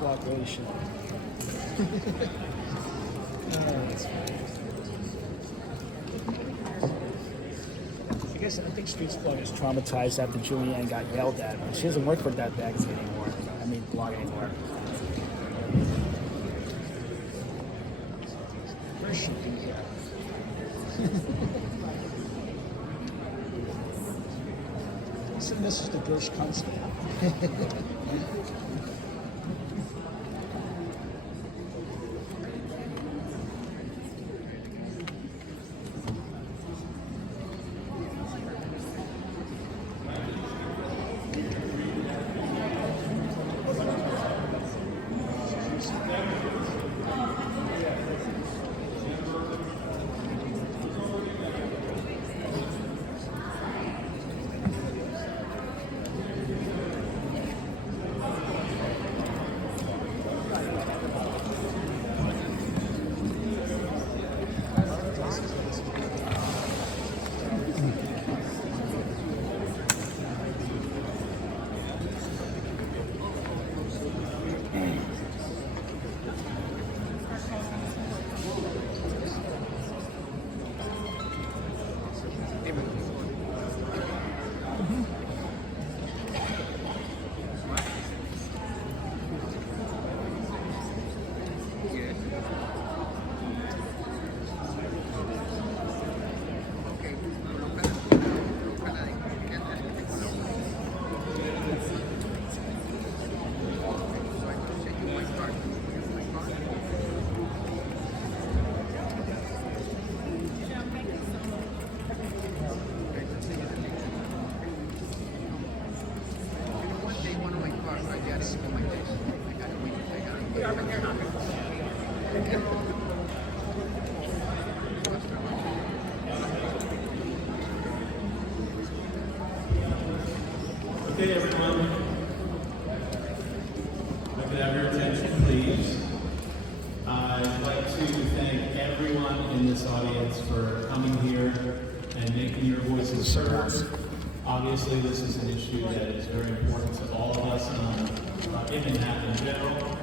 cooperation. That's funny. I think Street Squad is traumatized after Julianne got yelled at. She doesn't work for that magazine anymore. I mean, blog anymore. Where's she be here? So this is the British consul. Okay, everyone. If I could have your attention, please. I'd like to thank everyone in this audience for coming here and making your voices heard. Obviously, this is an issue that is very important to all of us in Manhattan in general.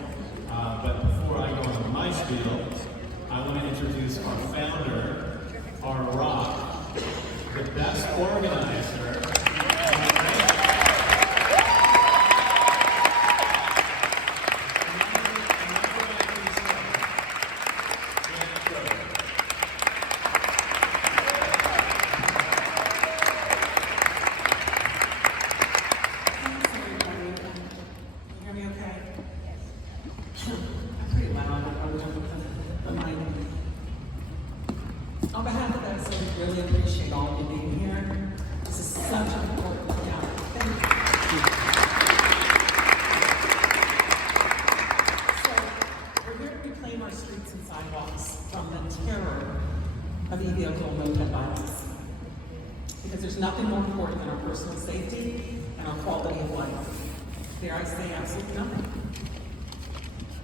But before I go into my spiel, I want to introduce our founder, our rock, the best organizer. On behalf of us, we really appreciate all of you being here. This is such an important town. Thank you. So, we're here to reclaim our streets and sidewalks from the terror of e-vehicle moped violence. Because there's nothing more important than our personal safety and our quality of life. Dare I say absolutely nothing.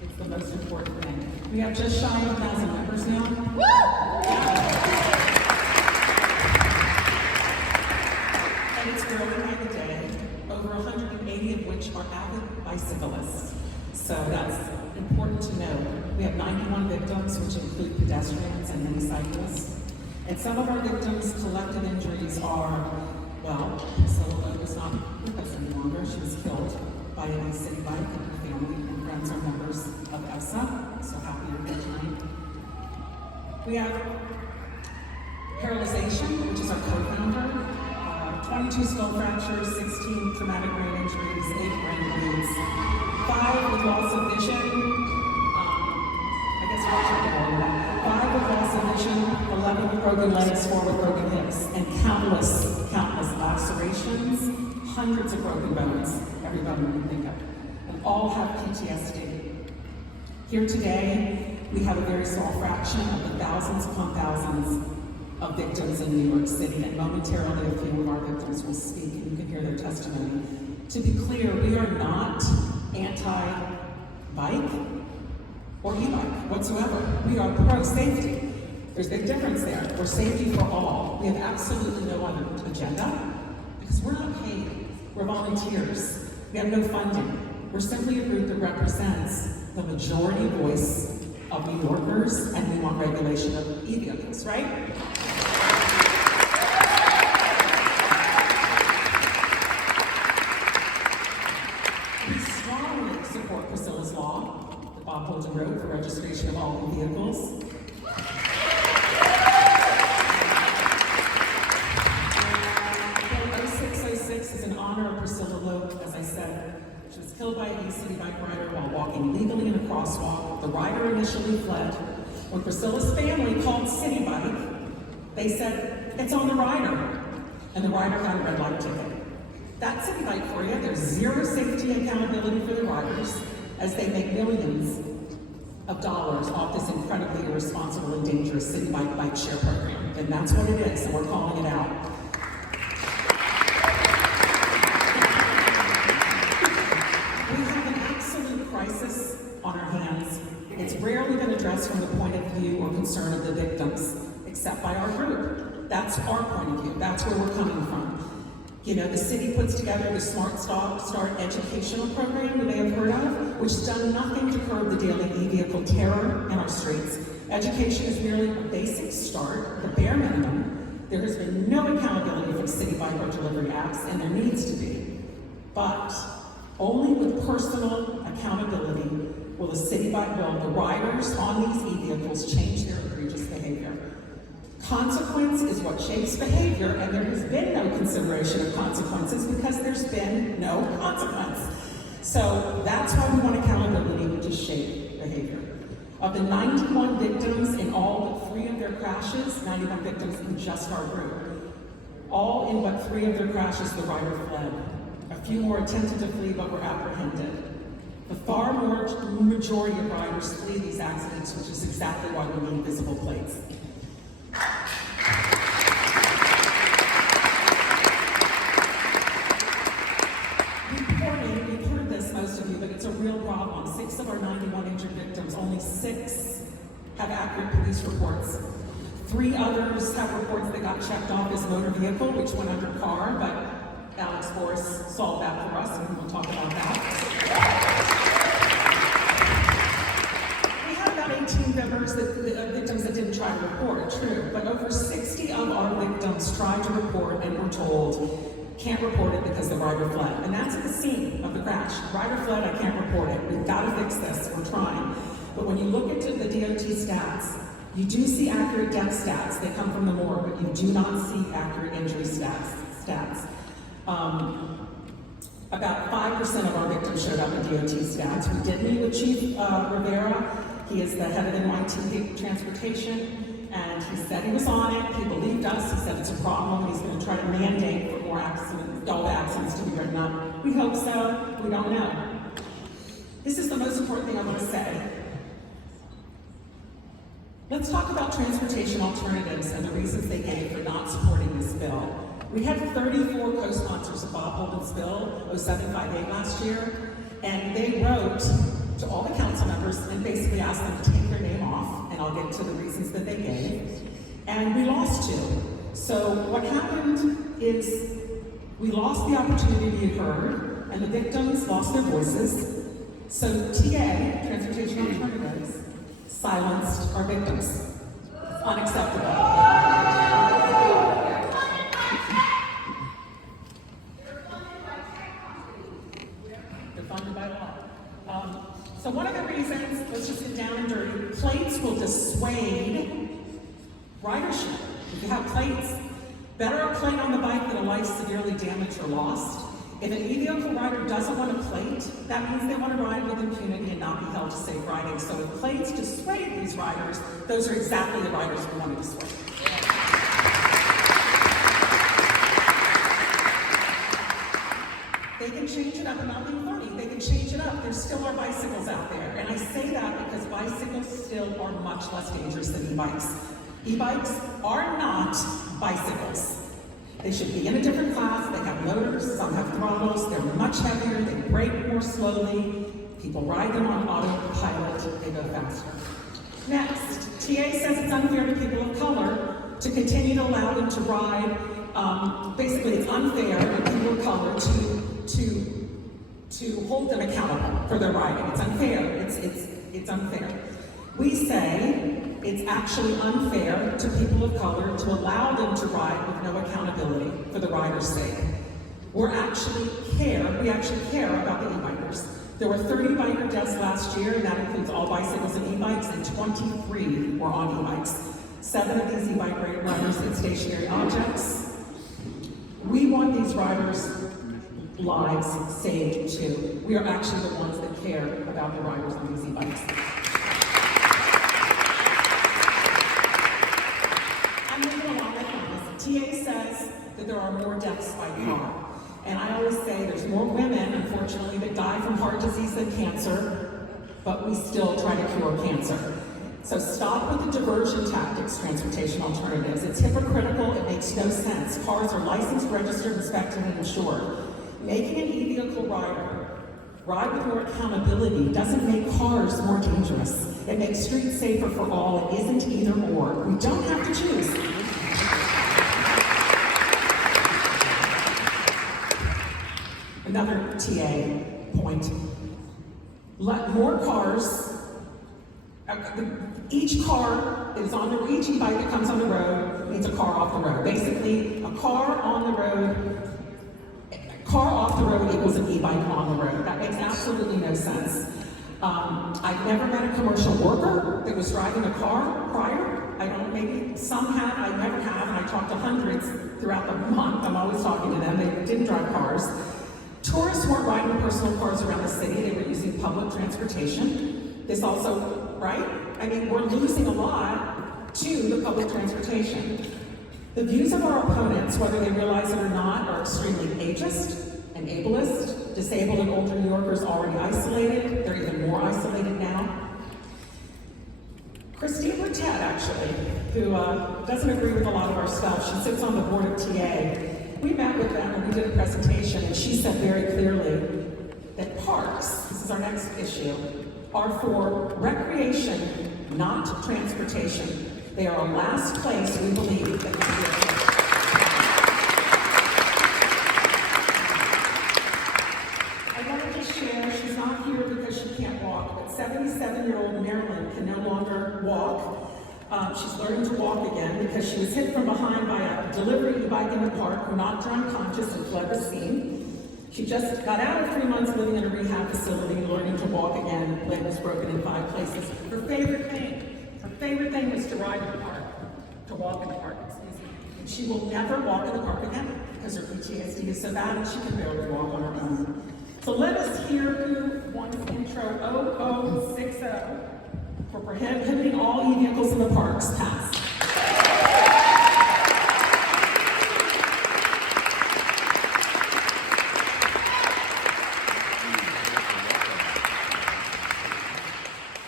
It's the most important thing. We have just shy of 1,000 members now. And it's growing by the day, over 180 of which are avid bicyclists. So that's important to know. We have 91 victims, which include pedestrians and many cyclists. And some of our victims' collective injuries are, well, Priscilla is not with us any longer. She was killed by a city bike, and her family and friends are members of EVSA. So happy you're here tonight. We have paralyzation, which is our co-founder. 22 skull fractures, 16 traumatic brain injuries, 8 brain bleeds, 5 with loss of vision. I guess we'll check it all that. 5 with loss of vision, 11 with broken legs, 4 with broken hips, and countless lacerations, hundreds of broken bones, every bone we can think of, and all have PTSD. Here today, we have a very small fraction of the thousands upon thousands of victims in New York City, and momentarily a few of our victims will speak and you can hear their testimony. To be clear, we are not anti-bike or e-bike whatsoever. We are pro-safety. There's a big difference there. We're safety for all. We have absolutely no other agenda because we're not paid. We're volunteers. We have no funding. We're simply a group that represents the majority voice of New Yorkers, and we want regulation of e-vehicles, right? We strongly support Priscilla's law, the Bob Holden Road for registration of all vehicles. Bill 0606 is in honor of Priscilla Loeb, as I said. She was killed by a city bike rider while walking legally in a crosswalk. The rider initially fled. When Priscilla's family called City Bike, they said, "It's on the rider." And the rider got a red light ticket. That's City Bike for you. There's zero safety and accountability for the riders as they make millions of dollars off this incredibly irresponsible and dangerous City Bike share program. And that's what it is, and we're calling it out. We have an absolute crisis on our hands. It's rarely been addressed from the point of view or concern of the victims, except by our group. That's our point of view. That's where we're coming from. You know, the city puts together the Smart Start educational program you may have heard of, which has done nothing to curb the daily e-vehicle terror in our streets. Education is merely a basic start, the bare minimum. There has been no accountability for city bike or delivery apps, and there needs to be. But only with personal accountability will the riders on these e-vehicles change their egregious behavior. Consequence is what shapes behavior, and there has been no consideration of consequences because there's been no consequence. So that's why we want accountability to shape behavior. Of the 91 victims in all but 3 of their crashes, 91 victims in just our group, all in but 3 of their crashes, the rider fled. A few more attempted to flee but were apprehended. The far more majority of riders flee these accidents, which is exactly why we need visible plates. Reporting, you've heard this, most of you, but it's a real problem. 6 of our 91 injured victims, only 6 have accurate police reports. 3 others have reports that got checked off as motor vehicle, which went under car, but Alex Forrest solved that for us, and we'll talk about that. We had about 18 victims that didn't try to report, true, but over 60 of our victims tried to report and were told, can't report it because the rider fled. And that's at the scene of the crash. Rider fled, I can't report it. We've got to fix this, we're trying. But when you look into the DOT stats, you do see accurate death stats. They come from the morgue, but you do not see accurate injury stats. About 5% of our victims showed up in DOT stats. We did meet with Chief Rivera. He is the head of NYT Transportation, and he said he was on it. He believed us. He said it's a problem. He's going to try to mandate for more accidents, all accidents to be written up. We hope so. We don't know. This is the most important thing I want to say. Let's talk about transportation alternatives and the reasons they gave for not supporting this bill. We had 34 co-sponsors of Bob Holden's bill, 0758 last year, and they wrote to all the council members and basically asked them to take their name off, and I'll get to the reasons that they gave. And we lost 2. So what happened is we lost the opportunity to be heard, and the victims lost their voices. So TA, Transportation Alternatives, silenced our victims. It's unacceptable. So one of the reasons, let's just get down and dirty, plates will dissuade ridership. If you have plates, better a plate on the bike than a life severely damaged or lost. If an e-vehicle rider doesn't want a plate, that means they want to ride with impunity and not be held to safe riding. So if plates dissuade these riders, those are exactly the riders we want to dissuade. They can change it up, and not being funny, they can change it up. There's still are bicycles out there. And I say that because bicycles still are much less dangerous than e-bikes. E-bikes are not bicycles. They should be in a different class. They have motors, some have throttles, they're much heavier, they brake more slowly. People ride them on autopilot, they go faster. Next, TA says it's unfair to people of color to continue to allow them to ride. Basically, it's unfair for people of color to hold them accountable for their riding. It's unfair. It's unfair. We say it's actually unfair to people of color to allow them to ride with no accountability for the rider's sake. We actually care about the e-bikers. There were 30 biker deaths last year, and that includes all bicycles and e-bikes, and 23 were on e-bikes. 7 of these e-bike riders hit stationary objects. We want these riders' lives saved too. We are actually the ones that care about the riders on these e-bikes. I'm moving along, I promise. TA says that there are more deaths by car. And I always say there's more women, unfortunately, that die from heart disease than cancer, but we still try to cure cancer. So stop with the diversion tactics, transportation alternatives. It's hypocritical, it makes no sense. Cars are licensed, registered, inspected, and insured. Making an e-vehicle rider ride with more accountability doesn't make cars more dangerous. It makes streets safer for all. It isn't either or. We don't have to choose. Another TA point. Let more cars, each car that is on the, each e-bike that comes on the road needs a car off the road. Basically, a car on the road, car off the road equals an e-bike on the road. That makes absolutely no sense. I've never met a commercial worker that was driving a car prior. I don't, maybe some have, I never have, and I talked to hundreds throughout the month. I'm always talking to them. They didn't drive cars. Tourists weren't riding personal cars around the city. They were using public transportation. This also, right? I mean, we're losing a lot to the public transportation. The views of our opponents, whether they realize it or not, are extremely ageist and ableist. Disabled and older New Yorkers already isolated. They're even more isolated now. Christine Bertet, actually, who doesn't agree with a lot of our stuff, she sits on the board of TA. We met with them and we did a presentation, and she said very clearly that parks, this is our next issue, are for recreation, not transportation. They are a last place we believe that we should. I wanted to share, she's not here because she can't walk, but 77-year-old Marilyn can no longer walk. She's learning to walk again because she was hit from behind by a delivery e-bike in the park, knocked her unconscious and fled the scene. She just got out of 3 months living in a rehab facility, learning to walk again. Leg was broken in 5 places. Her favorite thing was to ride in the park, to walk in the park, excuse me. And she will never walk in the park again because her PTSD is so bad that she can barely walk on her own. So let us hear who wants intro 0060 for prohibiting all e-vehicles in the parks. Pass.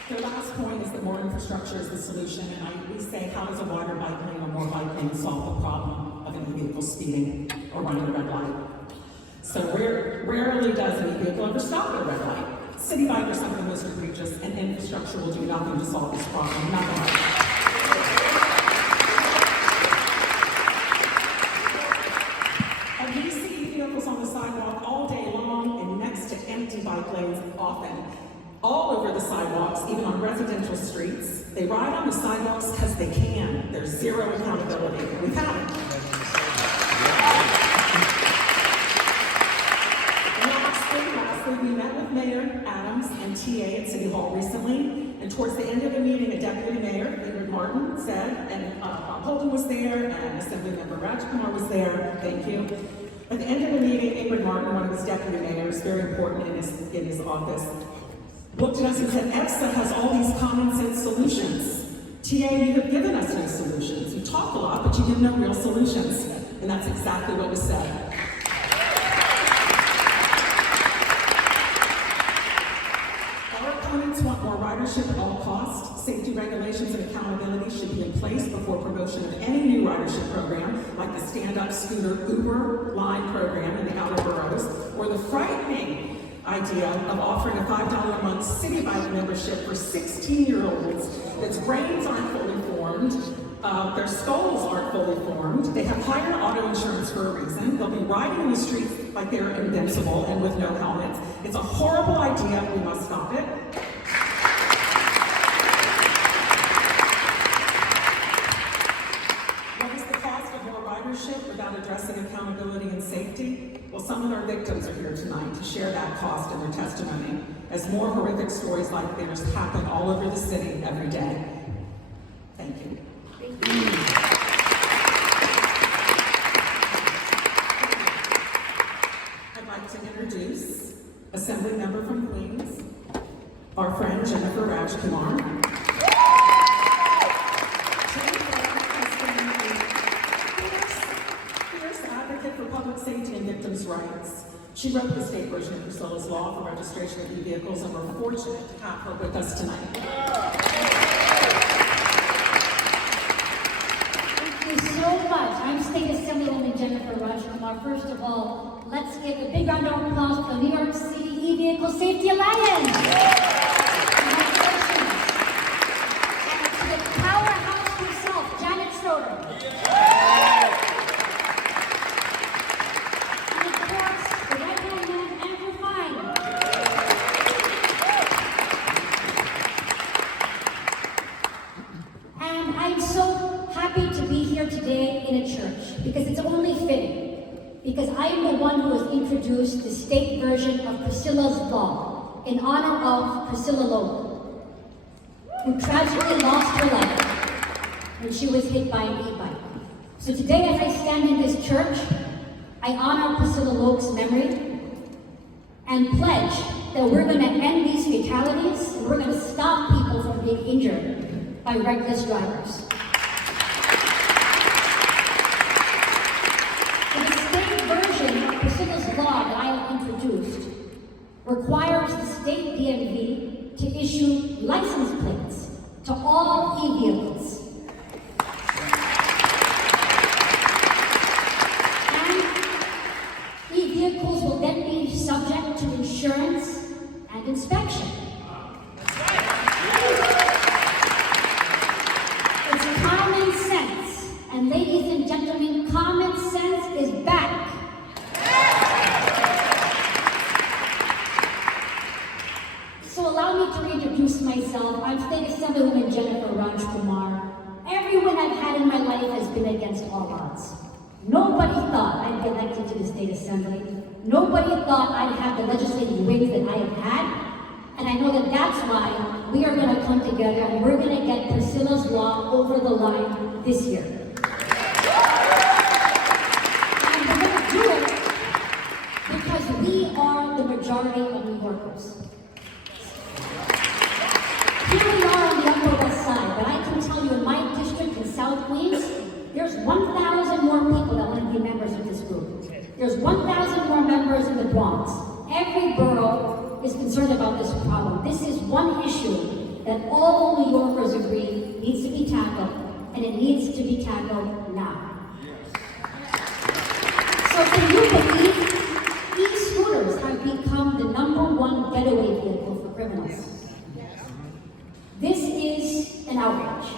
The last point is that more infrastructure is the solution, and we say, how does a wider bike lane or more bike lanes solve the problem of an e-vehicle speeding or running a red light? So rarely does an e-vehicle ever stop at a red light. City bike are some of the most egregious, and infrastructure will do nothing to solve this problem. Nothing. And we see vehicles on the sidewalk all day long and next to empty bike lanes often. All over the sidewalks, even on residential streets. They ride on the sidewalks because they can. There's zero accountability. We've had it. Lastly, we met with Mayor Adams and TA at City Hall recently, and towards the end of the meeting, a deputy mayor, Ingrid Martin, said, and Bob Holden was there, and Assemblymember Rajkumar was there, thank you. At the end of the meeting, Ingrid Martin, one of his deputy mayors, very important in his office, looked at us and said, EVSA has all these common sense solutions. TA, you have given us no solutions. You talk a lot, but you give no real solutions. And that's exactly what was said. Our opponents want more ridership at all costs. Safety regulations and accountability should be in place before promotion of any new ridership program, like the stand-up scooter Uber line program in the outer boroughs, or the frightening idea of offering a $5 a month city bike membership for 16-year-olds that's brains aren't fully formed, Their skulls aren't fully formed. They have higher auto insurance for a reason. They'll be riding in the streets like they're invincible and with no helmets. It's a horrible idea. We must stop it. What is the cost of more ridership without addressing accountability and safety? Well, some of our victims are here tonight to share that cost in their testimony, as more horrific stories like theirs happen all over the city every day. Thank you. I'd like to introduce Assembly Member from Queens, our friend Jennifer Rajkumar. Jennifer has been a fierce advocate for public safety and victims' rights. She wrote the state version of Priscilla's Law for registration of e-vehicles, and we're fortunate to have her with us tonight. Thank you so much. I'm State Assemblywoman Jennifer Rajkumar. First of all, let's give a big round of applause for the New York City E-Vehicle Safety Alliance. Congratulations. And to the powerhouse herself, Janet Schroeder. And of course, the right-hand man, Andrew Fine. And I'm so happy to be here today in a church, because it's only fitting. Because I am the one who has introduced the state version of Priscilla's Law in honor of Priscilla Logan, who tragically lost her life when she was hit by an e-bike. So today, as I stand in this church, I honor Priscilla Logan's memory and pledge that we're going to end these fatalities and we're going to stop people from being injured by reckless drivers. Law that I have introduced requires the state DMV to issue license plates to all e-vehicles. And e-vehicles will then be subject to insurance and inspection. It's common sense. And ladies and gentlemen, common sense is back. So allow me to introduce myself. I'm State Assemblywoman Jennifer Rajkumar. Everyone I've had in my life has been against all odds. Nobody thought I'd be elected to the State Assembly. Nobody thought I'd have the legislative wings that I have had. And I know that that's why we are going to come together and we're going to get Priscilla's Law over the line this year. And we're going to do it because we are the majority of New Yorkers. Here we are on the Upper West Side, but I can tell you in my district in South Queens, there's 1,000 more people that want to be members of this group. There's 1,000 more members in the Bronx. Every borough is concerned about this problem. This is one issue that all New Yorkers agree needs to be tackled, and it needs to be tackled now. So can you believe e-scooters have become the #1 getaway vehicle for criminals? This is an outrage.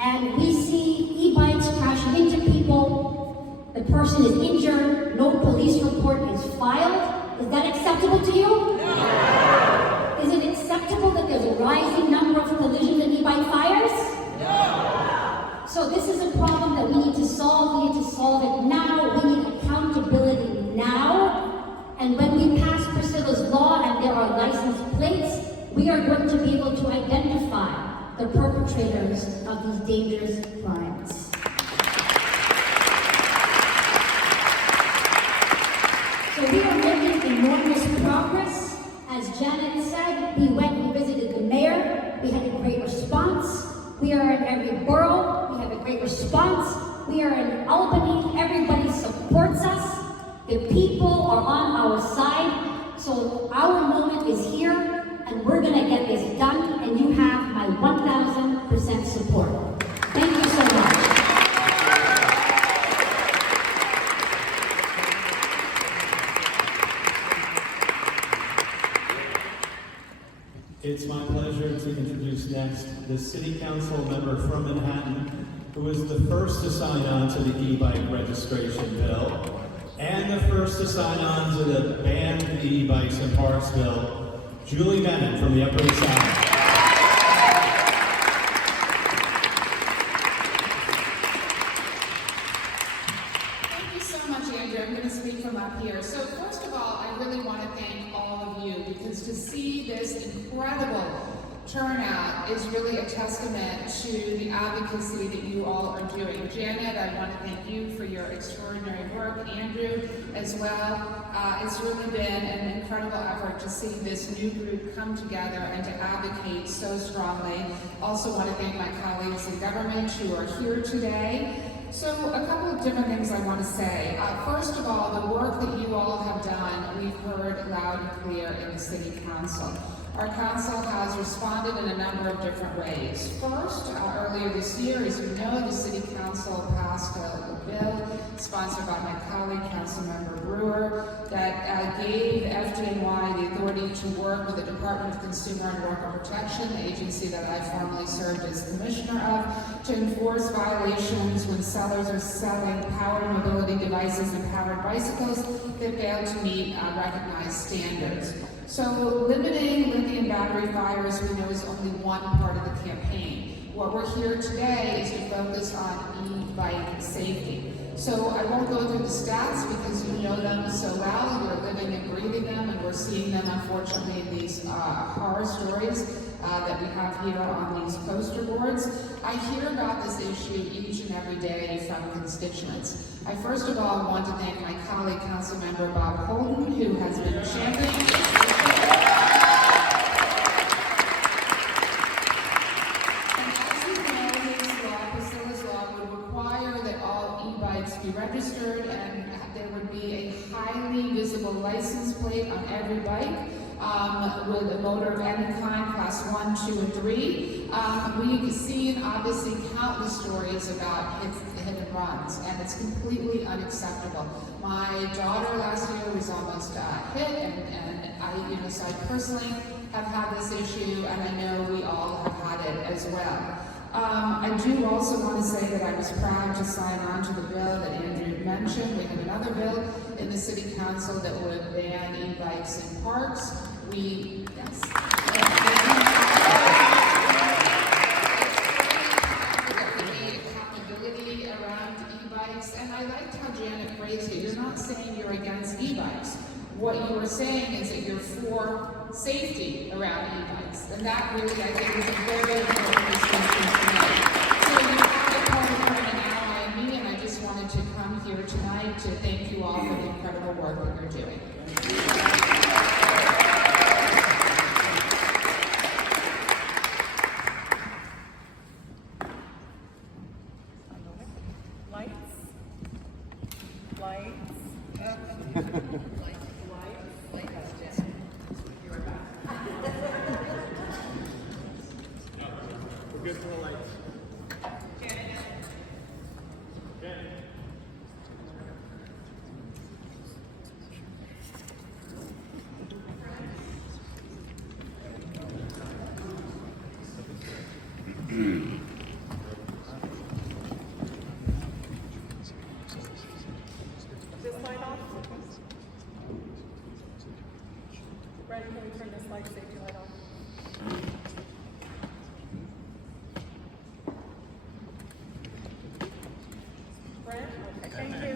And we see e-bikes crashing into people, the person is injured, no police report is filed. Is that acceptable to you? No! Is it acceptable that there's a rising number of collisions and e-bike fires? No! So this is a problem that we need to solve. We need to solve it now. We need accountability now. And when we pass Priscilla's Law and there are license plates, we are going to be able to identify the perpetrators of these dangerous crimes. So we are making enormous progress. As Janet said, we visited the mayor, we had a great response. We are in every borough, we have a great response. We are in Albany, everybody supports us. The people are on our side. So our moment is here. And we're going to get this done, and you have my 1,000% support. Thank you so much. It's my pleasure to introduce next the City Council member from Manhattan, who was the first to sign on to the e-bike registration bill, and the first to sign on to the Ban the E-Bikes in Parks bill, Julie Bennett from the Upper East Side. Thank you so much, Andrew. I'm going to speak from up here. So first of all, I really want to thank all of you, because to see this incredible turnout is really a testament to the advocacy that you all are doing. Janet, I want to thank you for your extraordinary work. Andrew as well. It's really been an incredible effort to see this new group come together and to advocate so strongly. Also want to thank my colleagues in government who are here today. So a couple of different things I want to say. First of all, the work that you all have done, we've heard loud and clear in the City Council. Our council has responded in a number of different ways. First, earlier this year, as you know, the City Council passed a bill sponsored by my colleague, Councilmember Brewer, that gave FDNY the authority to work with the Department of Consumer and Worker Protection, the agency that I formerly served as commissioner of, to enforce violations when sellers are selling powered mobility devices and powered bicycles that fail to meet recognized standards. So limiting lithium battery fires, we know, is only one part of the campaign. What we're here today is to focus on e-bike safety. So I won't go through the stats because you know them so well. You're living and breathing them, and we're seeing them, unfortunately, in these horror stories that we have here on these poster boards. I hear about this issue each and every day from constituents. I first of all want to thank my colleague, Councilmember Bob Holden, who has been championing this issue. And as you know, his law, Priscilla's law, would require that all e-bikes be registered, and there would be a highly visible license plate on every bike. With a motor of any kind, class 1, 2, and 3. We've seen, obviously, countless stories about hit and runs, and it's completely unacceptable. My daughter last year was almost hit, and I, so I personally have had this issue, and I know we all have had it as well. I do also want to say that I was proud to sign on to the bill that Andrew mentioned. We have another bill in the City Council that would ban e-bikes in parks. Yes. Accountability around e-bikes, and I liked how Janet phrased it. You're not saying you're against e-bikes. What you are saying is that you're for safety around e-bikes, and that really, I think, is a very important distinction to make. So you have a partner and an ally in me, and I just wanted to come here tonight to thank you all for the incredible work that you're doing.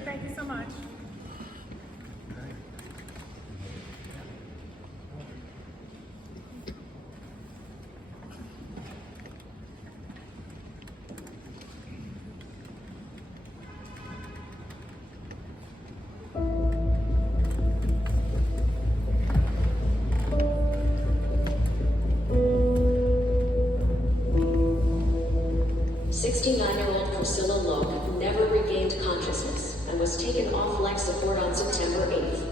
Thank you so much. Priscilla Logue never regained consciousness and was taken off life support on September 8th,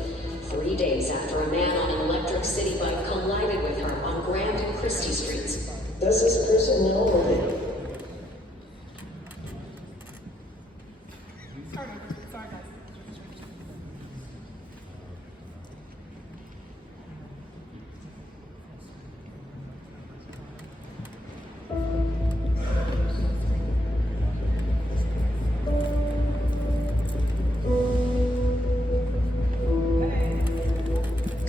3 days after a man on an electric city bike collided with her on Grand and Christie Streets. Does this person know or they? Sorry, guys.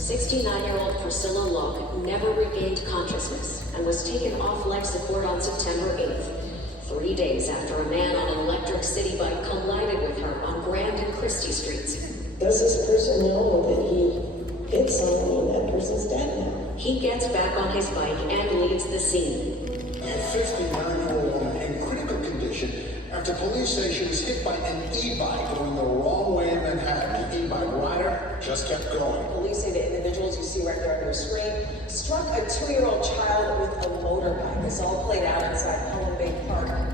69-year-old Priscilla Locke never regained consciousness and was taken off life support on September 8th, 3 days after a man on an electric city bike collided with her on Grand and Christie Streets. Does this person know that he hit someone and that person's dead now? He gets back on his bike and leaves the scene. A 59-year-old woman in critical condition after police say she was hit by an e-bike going the wrong way in Manhattan. The e-bike rider just kept going. Police say the individuals you see right there on your screen struck a 2-year-old child with a motorbike. This all played out inside Pelham Bay Park.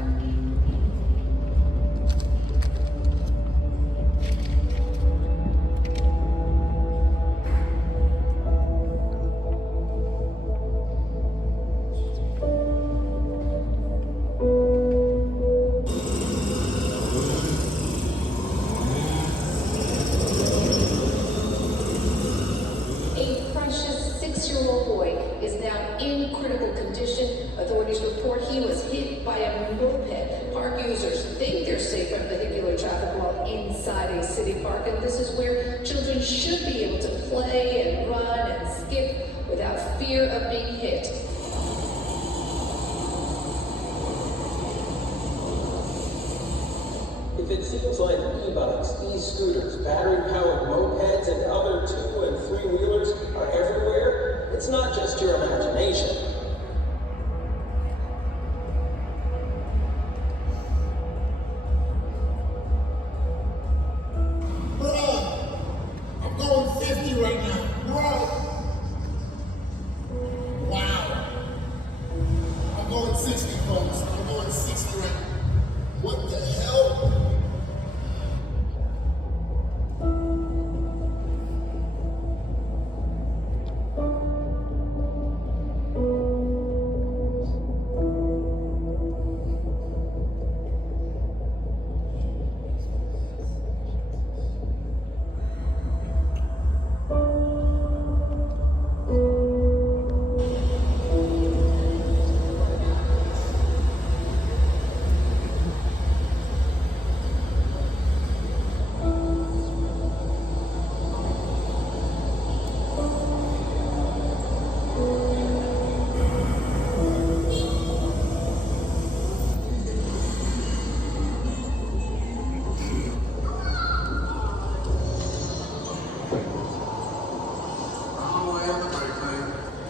A precious 6-year-old boy is now in critical condition. Authorities report he was hit by a moped. Park users think they're safe from vehicular traffic while inside a city park, and this is where children should be able to play and run and skip without fear of being hit. If it seems like e-bikes, e-scooters, battery-powered mopeds, and other 2- and 3-wheelers are everywhere, it's not just your imagination. Bruh, I'm going 50 right now. Bruh. Wow. I'm going 60, folks. I'm going 60 right now. What the hell?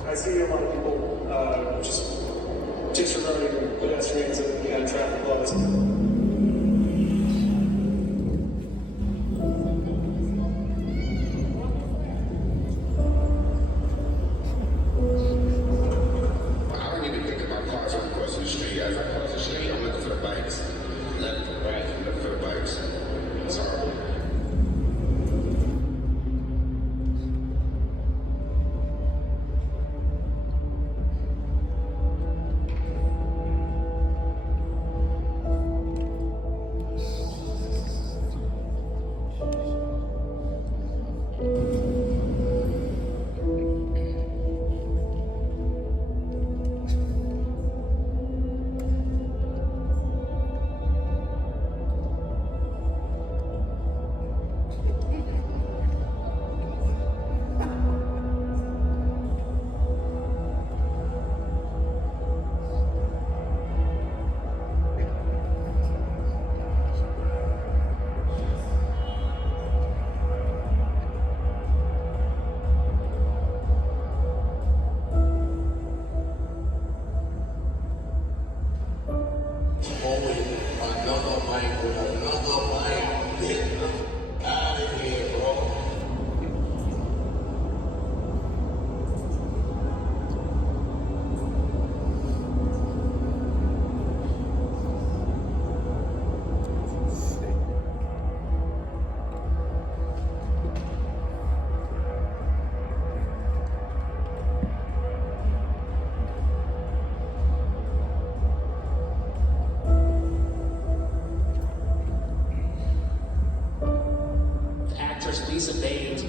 I see a lot of people just disregarding pedestrians and traffic laws. I don't even think about cars when I'm crossing the street. As I cross the street, I'm looking for the bikes. Left and right, I'm looking for the bikes. It's horrible.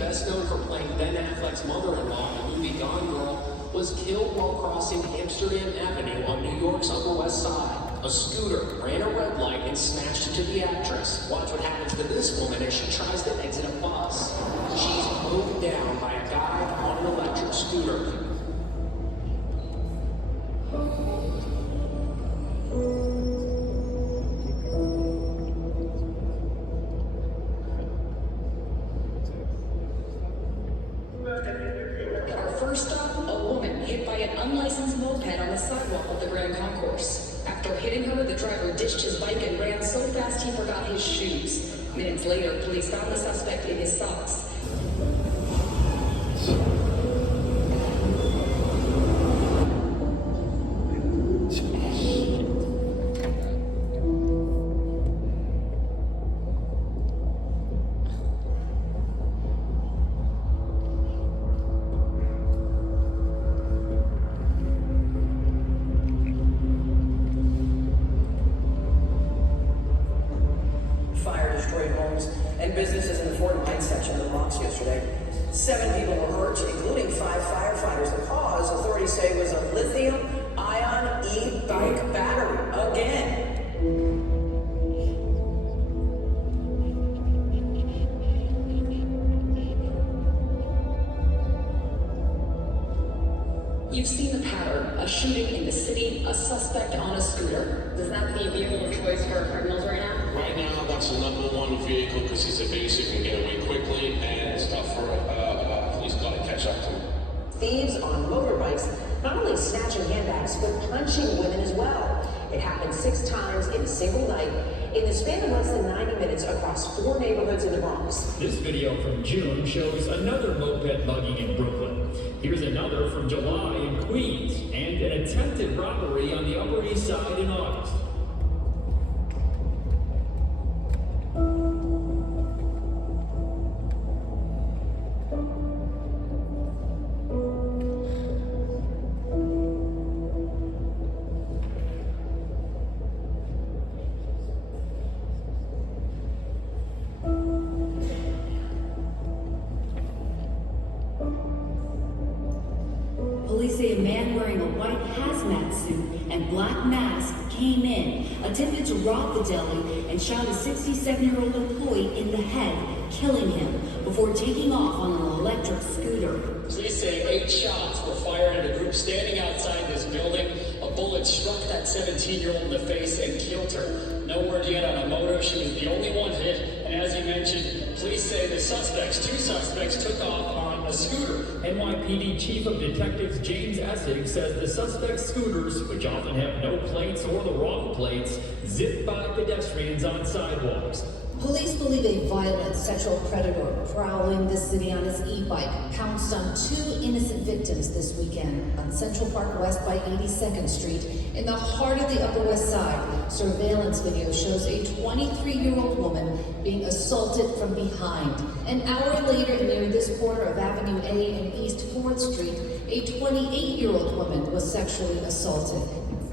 best known for playing Ben Affleck's mother-in-law in the movie Gone Girl, was killed while crossing Amsterdam Avenue on New York's Upper West Side. A scooter ran a red light and smashed into the actress. Watch what happens to this woman as she tries to exit a bus. She's mowed down by a guy on an electric scooter. Our first stop, a woman hit by an unlicensed moped on the sidewalk of the Grand Concourse. After hitting her, the driver ditched his bike and ran so fast he forgot his shoes. Minutes later, police found the suspect in his socks. Fire destroyed homes and businesses in the Fort Pine section of the Bronx yesterday. 7 people were hurt, including 5 firefighters. The cause, authorities say, was a lithium-ion e-bike battery. Again. You've seen the pattern, a shooting in the city, a suspect on a scooter. Does that the vehicle of choice for criminals right now? Right now, that's the #1 vehicle because he's evasive and get away quickly, and it's tough for police car to catch up to him. Thieves on motorbikes not only snatching handbags, but punching women as well. It happened 6 times in a single night in the span of less than 90 minutes across 4 neighborhoods in the Bronx. This video from June shows another moped mugging in Brooklyn. Here's another from July in Queens, and an attempted robbery on the Upper East Side in August. Police say a man wearing a white hazmat suit and black mask came in, attempted to rob the deli, and shot a 67-year-old employee in the head, killing him before taking off on an electric scooter. Police say 8 shots were fired at a group standing outside this building. A bullet struck that 17-year-old in the face and killed her. No word yet on a motive. She was the only one hit. And as you mentioned, police say the 2 suspects took off on a scooter. NYPD Chief of Detectives James Essig says the suspect's scooters, which often have no plates or the wrong plates, zipped by pedestrians on sidewalks. Police believe a violent sexual predator prowling the city on his e-bike pounced on 2 innocent victims this weekend on Central Park West by 82nd Street in the heart of the Upper West Side. Surveillance video shows a 23-year-old woman being assaulted from behind. An hour later, near this corner of Avenue A and East 4th Street, a 28-year-old woman was sexually assaulted.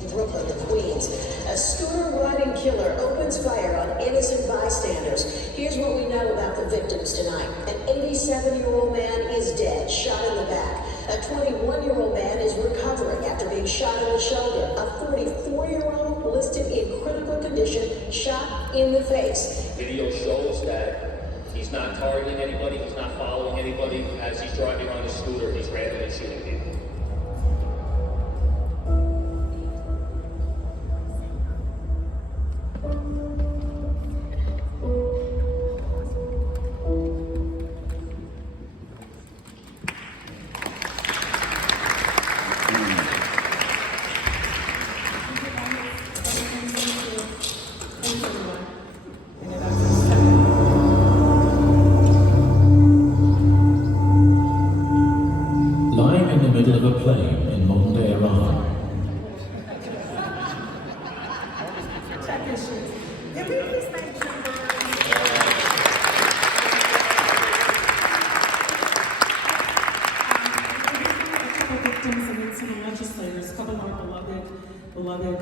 Brooklyn, Queens. A scooter-riding killer opens fire on innocent bystanders. Here's what we know about the victims tonight. An 87-year-old man is dead, shot in the back. A 21-year-old man is recovering after being shot in the shoulder. A 44-year-old listed in critical condition, shot in the face. Video shows that he's not targeting anybody, he's not following anybody. As he's driving on the scooter, he's randomly shooting people. Lying in the middle of a plain in modern-day Iran. Check your shoes. Can we please thank Kimber? A couple victims and then some legislators, a couple of our beloved,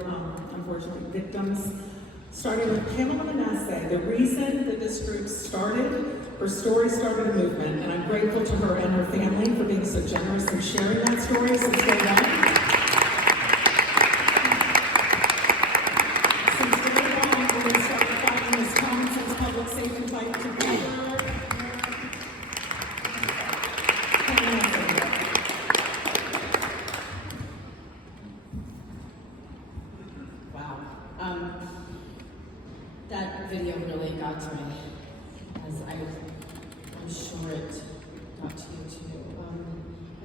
unfortunately, victims. Starting with Pamela Manasseh, the reason that this group started, her story started a movement, and I'm grateful to her and her family for being so generous in sharing that story since day one.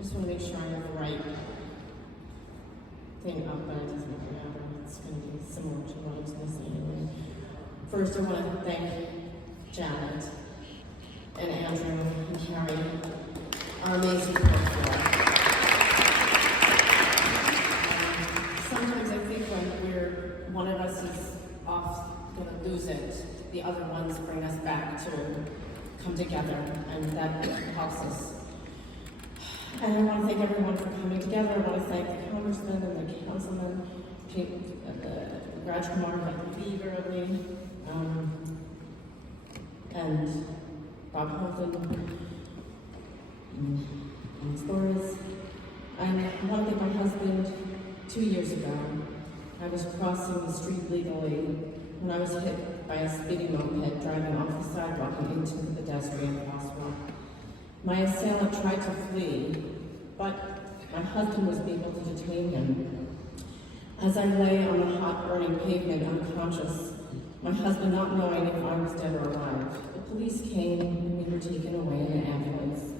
just want to make sure I have the right thing up, but it doesn't matter. It's going to be similar to what I was going to say anyway. First, I want to thank Janet and Andrew and Carrie, our amazing counselor. Sometimes I think when one of us is off going to lose it, the other ones bring us back to come together, and that helps us. And I want to thank everyone for coming together. I want to thank the congressman and the councilman, the Rajkumar that leave early, and Bob Holton, and Flores. And I want to thank my husband. 2 years ago, I was crossing the street legally when I was hit by a speeding moped driving off the sidewalk and into the pedestrian crosswalk. My assailant tried to flee, but my husband was able to detain him. As I lay on the hot, burning pavement unconscious, my husband not knowing if I was dead or alive, the police came and we were taken away in an ambulance.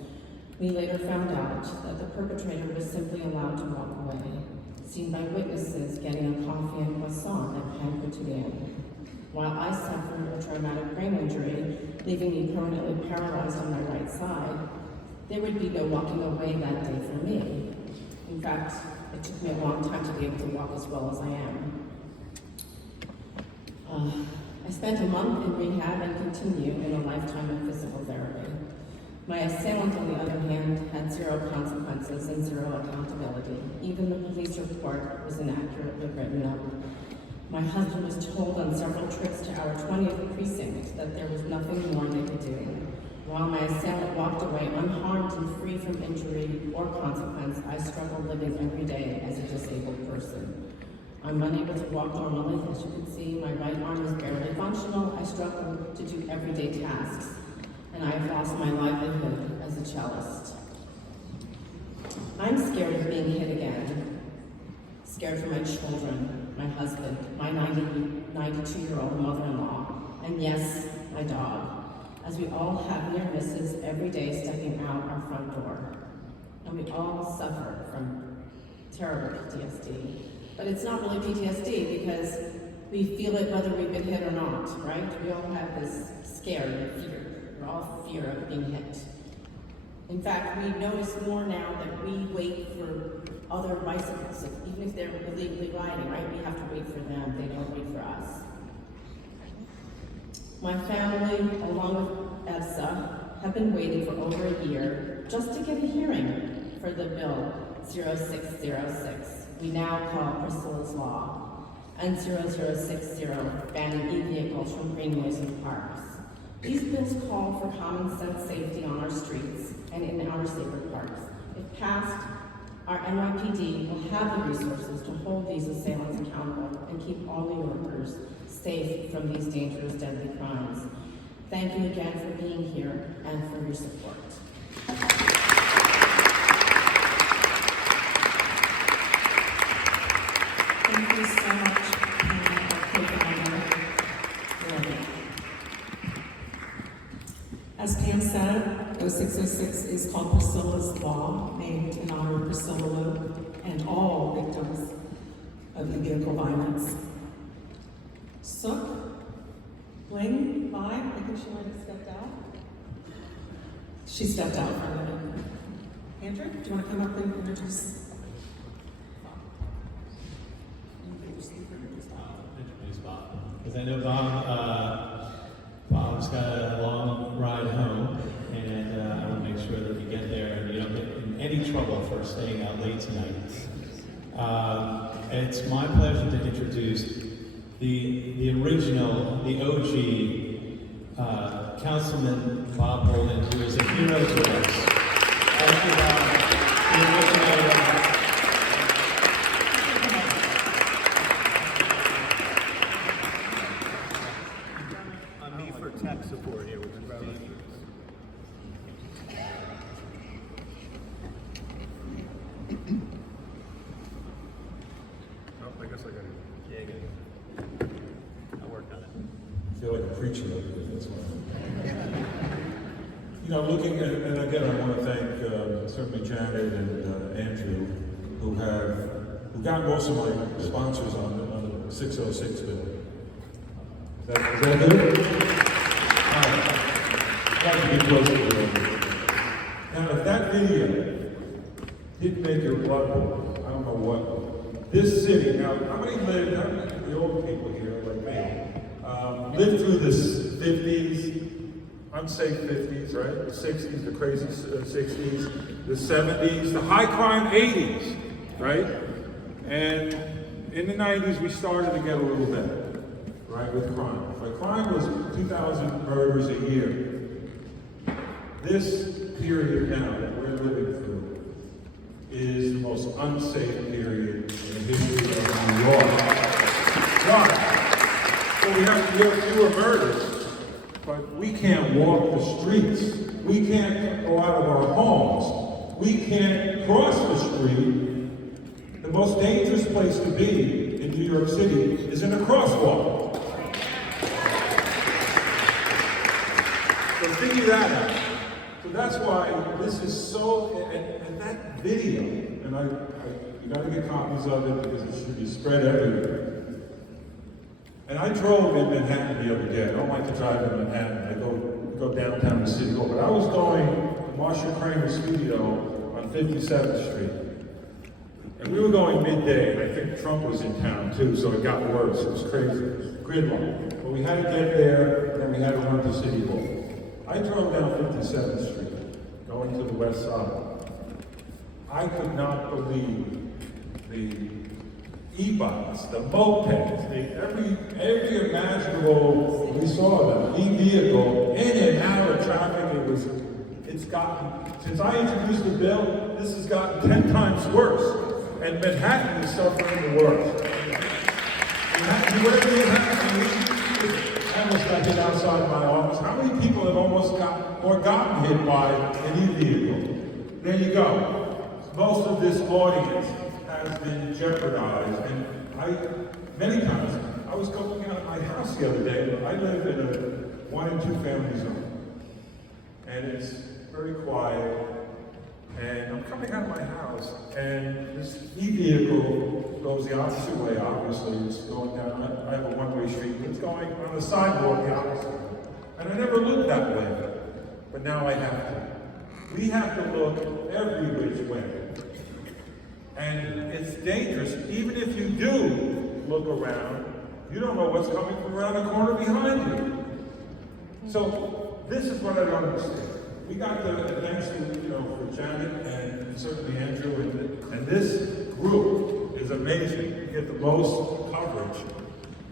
We later found out that the perpetrator was simply allowed to walk away, seen by witnesses getting a coffee and croissant at Pan Quotidien. While I suffered a traumatic brain injury, leaving me permanently paralyzed on my right side, there would be no walking away that day for me. In fact, it took me a long time to be able to walk as well as I am. I spent a month in rehab and continue in a lifetime of physical therapy. My assailant, on the other hand, had zero consequences and zero accountability. Even the police report was inaccurately written up. My husband was told on several trips to our 20th precinct that there was nothing more they could do. While my assailant walked away unharmed and free from injury or consequence, I struggled living every day as a disabled person. I'm unable to walk normally. As you can see, my right arm is barely functional. I struggle to do everyday tasks, and I have lost my livelihood as a cellist. I'm scared of being hit again. Scared for my children, my husband, my 92-year-old mother-in-law, and yes, my dog, as we all have near misses every day stepping out our front door. And we all suffer from terrible PTSD. But it's not really PTSD because we feel it whether we've been hit or not, right? We all have this scare and fear. We're all fear of being hit. In fact, we notice more now that we wait for other bicycles, even if they're illegally riding, right? We have to wait for them, they don't wait for us. My family, along with EVSA, have been waiting for over a year just to get a hearing for the bill 0606. We now call Priscilla's Law, and 0060, banning e-vehicles from greenways and parks. These bills call for common sense safety on our streets and in our sacred parks. If passed, our NYPD will have the resources to hold these assailants accountable and keep all New Yorkers safe from these dangerous, deadly crimes. Thank you again for being here and for your support. Thank you so much, As Pam said, 0606 is called Priscilla's Law, named in honor of Priscilla Loop and all victims of vehicle violence. Sook, Bling, Vi, I think she might have stepped out. She stepped out for a minute. Andrew, do you want to come up and introduce? Because I know Bob's got a long ride home, and I want to make sure that you get there and you don't get in any trouble for staying out late tonight. It's my pleasure to introduce the original, the OG, Councilman Bob Holden, who is a hero to us. Thank you, Bob. Tech support here with the crowd. Oh, I guess I got it. Yeah, good. I worked on it. I feel like a preacher over this one. You know, looking at, and again, I want to thank certainly Janet and Andrew, who got most of my sponsors on the 606 bill. Is that good? All right. Got to be close to it. Now, if that video didn't make your blood boil, I don't know what. This city, now, how many the old people here, like me, lived through the 50s, unsafe 50s, right? The 60s, the crazy 60s, the 70s, the high crime 80s, right? And in the 90s, we started to get a little better, right, with crime. Like, crime was 2,000 murders a year. This period now that we're living through is the most unsafe period in the history of New York. Why? So we have fewer murders, but we can't walk the streets. We can't go out of our homes. We can't cross the street. The most dangerous place to be in New York City is in a crosswalk. So figure that out. So that's why this is so, and that video, and you gotta get copies of it because it should be spread everywhere. And I drove in Manhattan the other day. I don't like to drive in Manhattan. I go downtown to City Hall. But I was going to Marcia Kramer's studio on 57th Street. And we were going midday, and I think Trump was in town too, so it got worse. It was crazy. Gridlock. But we had to get there, and then we had to run to City Hall. I drove down 57th Street, going to the west side. I could not believe the e-bikes, the mopeds, every imaginable, we saw them, e-vehicle, in and out of traffic. It's gotten, since I introduced the bill, this has gotten 10 times worse. And Manhattan is suffering the worst. Manhattan, whatever I almost got hit outside my office. How many people have almost gotten hit by an e-vehicle? There you go. Most of this audience has been jeopardized, and many times, I was going out of my house the other day. I live in a 1 and 2 family zone, and it's very quiet, and I'm coming out of my house, and this e-vehicle goes the opposite way, obviously. It's going down, I have a one-way street, but it's going on the sidewalk the opposite way. And I never looked that way, but now I have to. We have to look every which way. And it's dangerous. Even if you do look around, you don't know what's coming from around the corner behind you. So this is what I don't understand. We got the eventually, for Janet and certainly Andrew, and this group is amazing. We get the most coverage.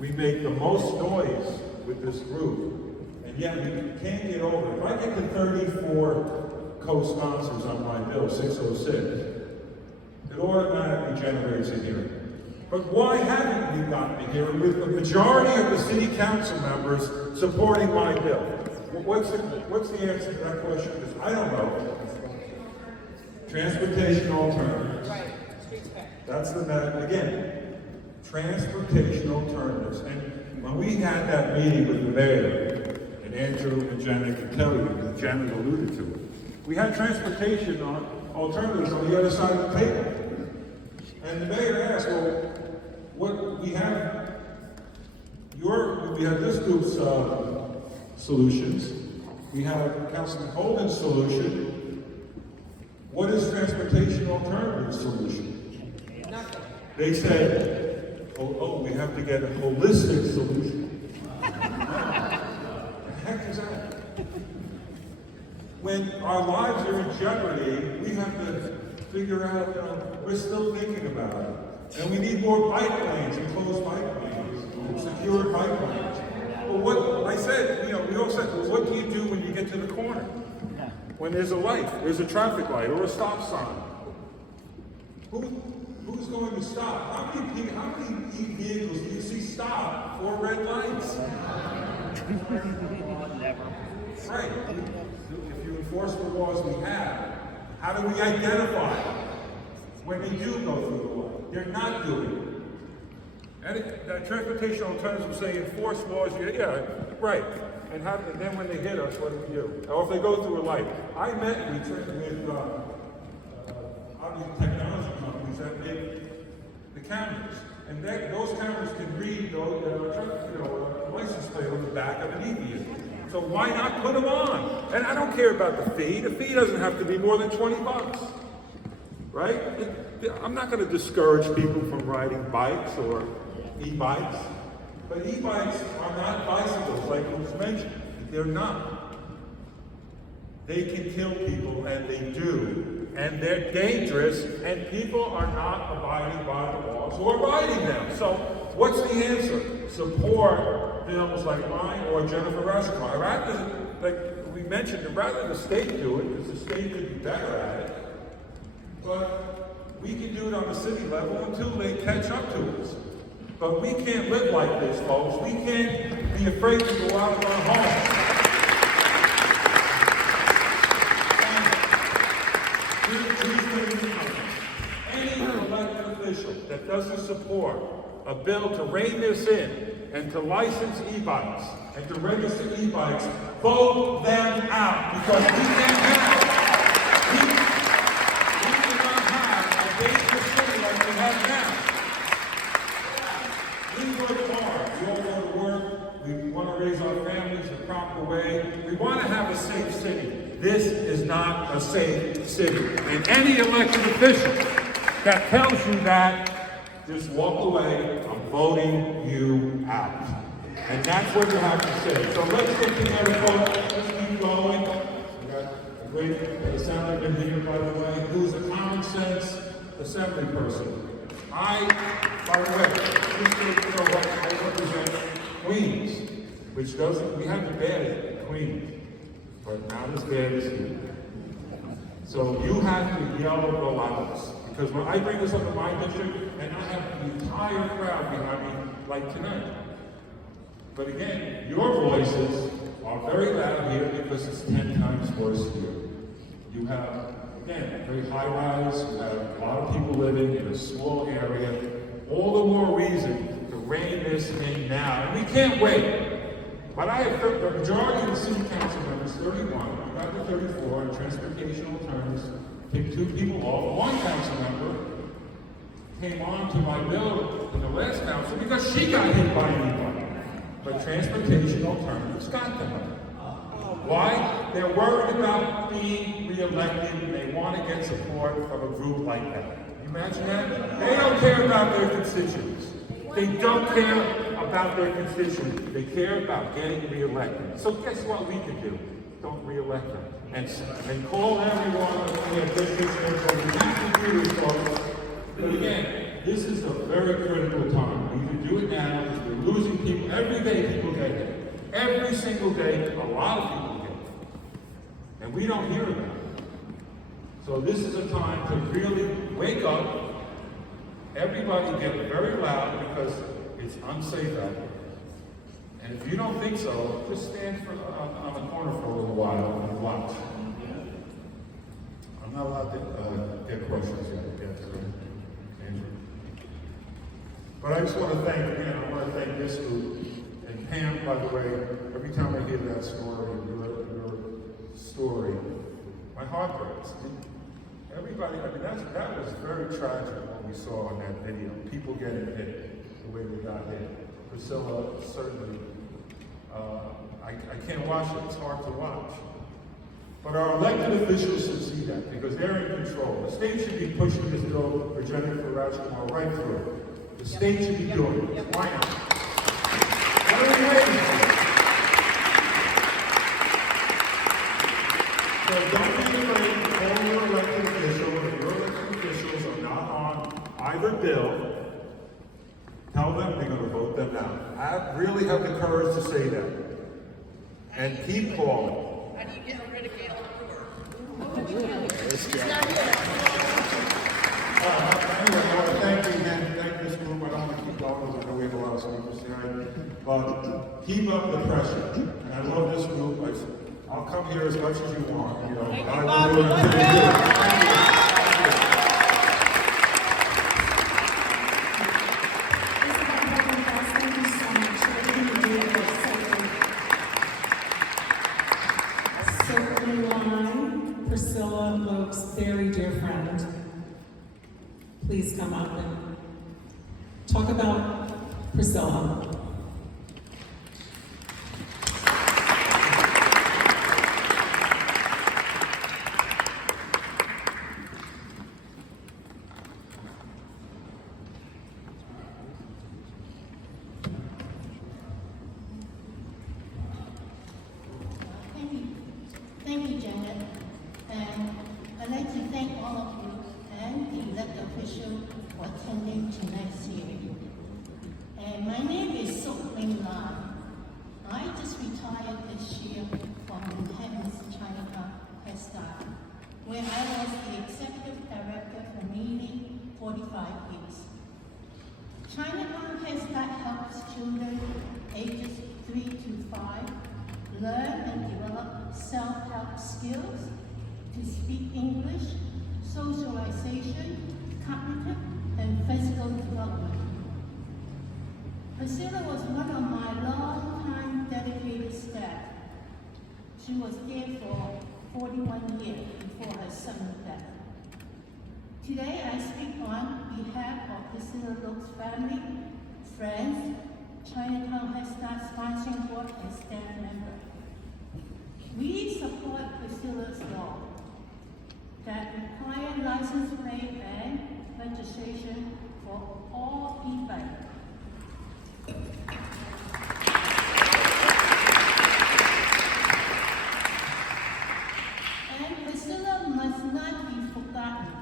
We make the most noise with this group, and yet we can't get over it. If I get to 34 co-sponsors on my bill, 606, it automatically generates a hearing. But why haven't we gotten a hearing with the majority of the city council members supporting my bill? What's the answer to that question? Because I don't know. Transportation alternatives. Right. That's the matter. Again, transportation alternatives. And when we had that meeting with the mayor, and Andrew and Janet can tell you, because Janet alluded to it, we had transportation alternatives on the other side of the table. And the mayor asked, well, what we have this group's solutions. We have Councilman Holden's solution. What is transportation alternative solution? Nothing. They said, oh, we have to get a holistic solution. What the heck is that? When our lives are in jeopardy, we have to figure out, we're still thinking about it. And we need more bike lanes, enclosed bike lanes, secured bike lanes. Well, what I said, we all said, well, what do you do when you get to the corner? When there's a light, there's a traffic light or a stop sign. Who's going to stop? How many vehicles do you see stop for red lights? Never. Right. If you enforce the laws we have, how do we identify when they do go through the law? They're not doing it. And transportation alternatives will say enforce laws. Yeah, right. And then when they hit us, what do we do? Or if they go through a light. I met with technology companies that make the cameras. And those cameras can read the license plate on the back of an EV. So why not put them on? And I don't care about the fee. The fee doesn't have to be more than $20, right? I'm not going to discourage people from riding bikes or e-bikes, but e-bikes are not bicycles like was mentioned. They're not. They can kill people, and they do. And they're dangerous, and people are not abiding by the laws who are riding them. So what's the answer? Support bills like mine or Jennifer Rashomar. Rather, like we mentioned, rather the state do it, because the state could be better at it. But we can do it on the city level until they catch up to us. But we can't live like this, folks. We can't be afraid to go out of our homes. Any elected official that doesn't support a bill to rein this in and to license e-bikes and to register e-bikes, vote them out, because we can't have a dangerous city like we have now. We work hard. We all go to work. We want to raise our families the proper way. We want to have a safe city. This is not a safe city. And any elected official that tells you that, just walk away. I'm voting you out. And that's what you have to say. So let's get together, folks. Let's keep going. We got a great assemblyman here, by the way, who's a common sense assembly person. By the way, I represent Queens, which doesn't, we have the bad Queens, but not as bad as you. So you have to yell the louds, because when I bring this up in my district, and I have the entire crowd behind me, like tonight. But again, your voices are very loud here because it's 10 times worse here. You have, again, very high rise, you have a lot of people living in a small area. All the more reason to rein this in now. And we can't wait. But I have the majority of the city council members, 31, we got to 34 on transportation alternatives, picked 2 people off. One council member came on to my bill in the last council because she got hit by an e-bike. But transportation alternatives got them. Why? They're worried about being reelected and they want to get support from a group like that. You imagine that? They don't care about their constituents. They don't care about their constituents. They care about getting reelected. So guess what we can do? Don't reelect them. And call everyone in their districts and we have to do this, folks. But again, this is a very critical time. We can do it now because we're losing people. Every day people get hit. Every single day, a lot of people get hit. And we don't hear about it. So this is a time to really wake up. Everybody get very loud because it's unsafe out there. And if you don't think so, just stand on the corner for a little while and watch. I'm not allowed to get questions yet. But I just want to thank, again, I want to thank this group. And Pam, by the way, every time I hear that story, your story, my heart breaks. Everybody, I mean, that was very tragic what we saw in that video. People getting hit the way they got hit. Priscilla, certainly, I can't watch it. It's hard to watch. But our elected officials should see that because they're in control. The state should be pushing this bill for Jennifer Rashomar right through. The state should be doing it. Why not? What are we waiting for? So don't be afraid to call your elected official. If your elected officials are not on either bill, tell them they're going to vote them out. I really have the courage to say that. And keep calling. How do you get rid of Gail? Anyway, I want to thank you again. Thank this group. I don't want to keep going because I know we have a lot of speakers tonight. But keep up the pressure. And I love this group. I'll come here as much as you want. You know, I will do it until you do it. Thank you. please come up and talk about Priscilla. Thank you, Janet. And I'd like to thank all of you and the elected officials for attending tonight's hearing. And my name is Sok Ling Lan. I just retired this year from Manhattan's Chinatown Head Start, where I was the executive director for nearly 45 years. Chinatown Head Start helps children ages 3 to 5 learn and develop self-help skills to speak English, socialization, cognitive, and physical development. Priscilla was one of my long-time dedicated staff. She was there for 41 years before her sudden death. Today I speak on behalf of Priscilla Look's family, friends, Chinatown Head Start Sponsoring Board, and staff members. We support Priscilla's law that require license plate and registration for all e-bikes. And Priscilla must not be forgotten.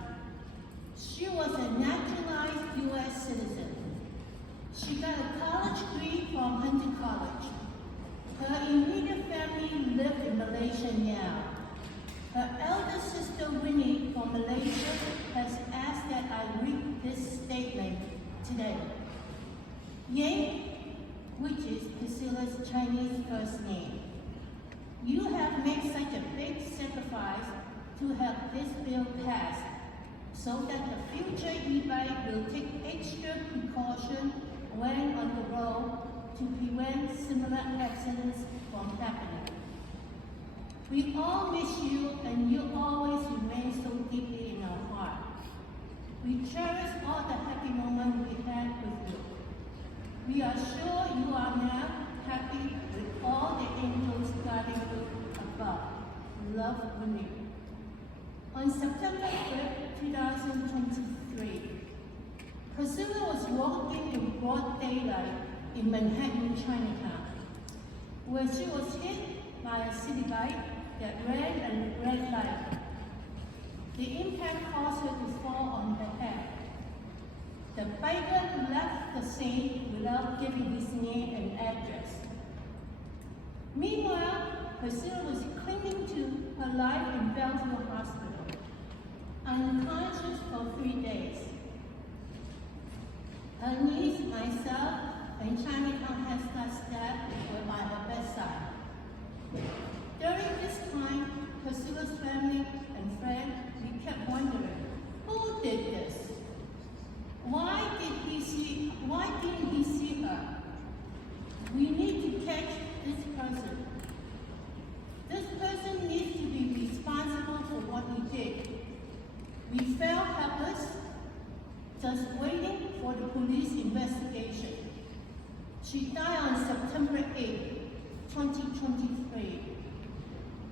She was a naturalized U.S. citizen. She got a college degree from Hunter College. Her immediate family lived in Malaysia now. Her elder sister Winnie from Malaysia has asked that I read this statement today. Yang, which is Priscilla's Chinese first name, you have made such a big sacrifice to help this bill pass so that the future e-bike will take extra precaution when on the road to prevent similar accidents from happening. We all miss you, and you always remain so deeply in our heart. We cherish all the happy moments we had with you. We are sure you are now happy with all the angels guarding you above. Love, Winnie. On September 5th, 2023, Priscilla was walking in broad daylight in Manhattan, Chinatown, where she was hit by a city bike that ran a red light. The impact caused her to fall on her head. The biker left the scene without giving his name and address. Meanwhile, Priscilla was clinging to her life in Bellevue Hospital, unconscious for 3 days. Her niece, myself, and Chinatown Head Start staff were by her bedside. During this time, Priscilla's family and friends, we kept wondering, who did this? Why didn't he see her? We need to catch this person. This person needs to be responsible for what he did. We felt helpless, just waiting for the police investigation. She died on September 8, 2023.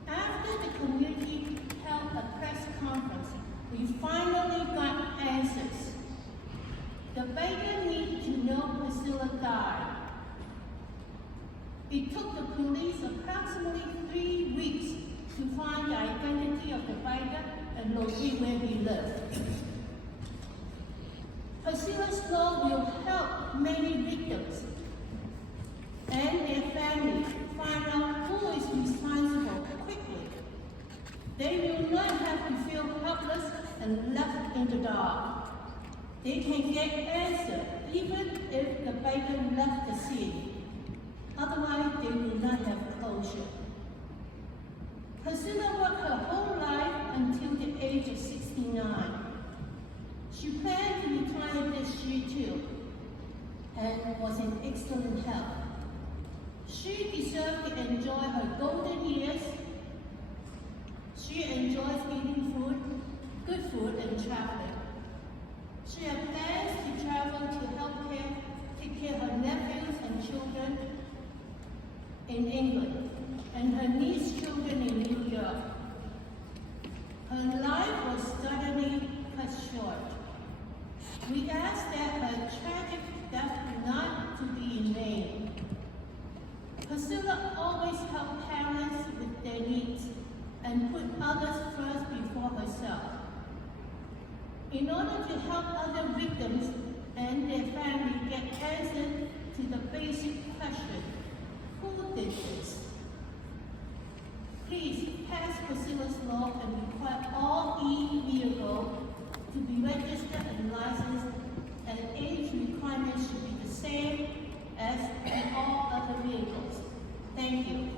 After the community held a press conference, we finally got answers. The biker needed to know Priscilla died. It took the police approximately 3 weeks to find the identity of the biker and locate where he lived. Priscilla's law will help many victims and their families find out who is responsible quickly. They will not have to feel helpless and left in the dark. They can get answers even if the biker left the scene. Otherwise, they will not have closure. Priscilla worked her whole life until the age of 69. She planned to retire this year too, and was in excellent health. She deserved to enjoy her golden years. She enjoys eating food, good food, and traveling. She in England and her niece children in New York. Her life was suddenly cut short. We ask that her tragic death not to be in vain. Priscilla always helped parents with their needs and put others first before herself. In order to help other victims and their family get answers to the basic question, who did this? Please pass Priscilla's law and require all e-vehicles to be registered and licensed, and age requirements should be the same as in all other vehicles. Thank you.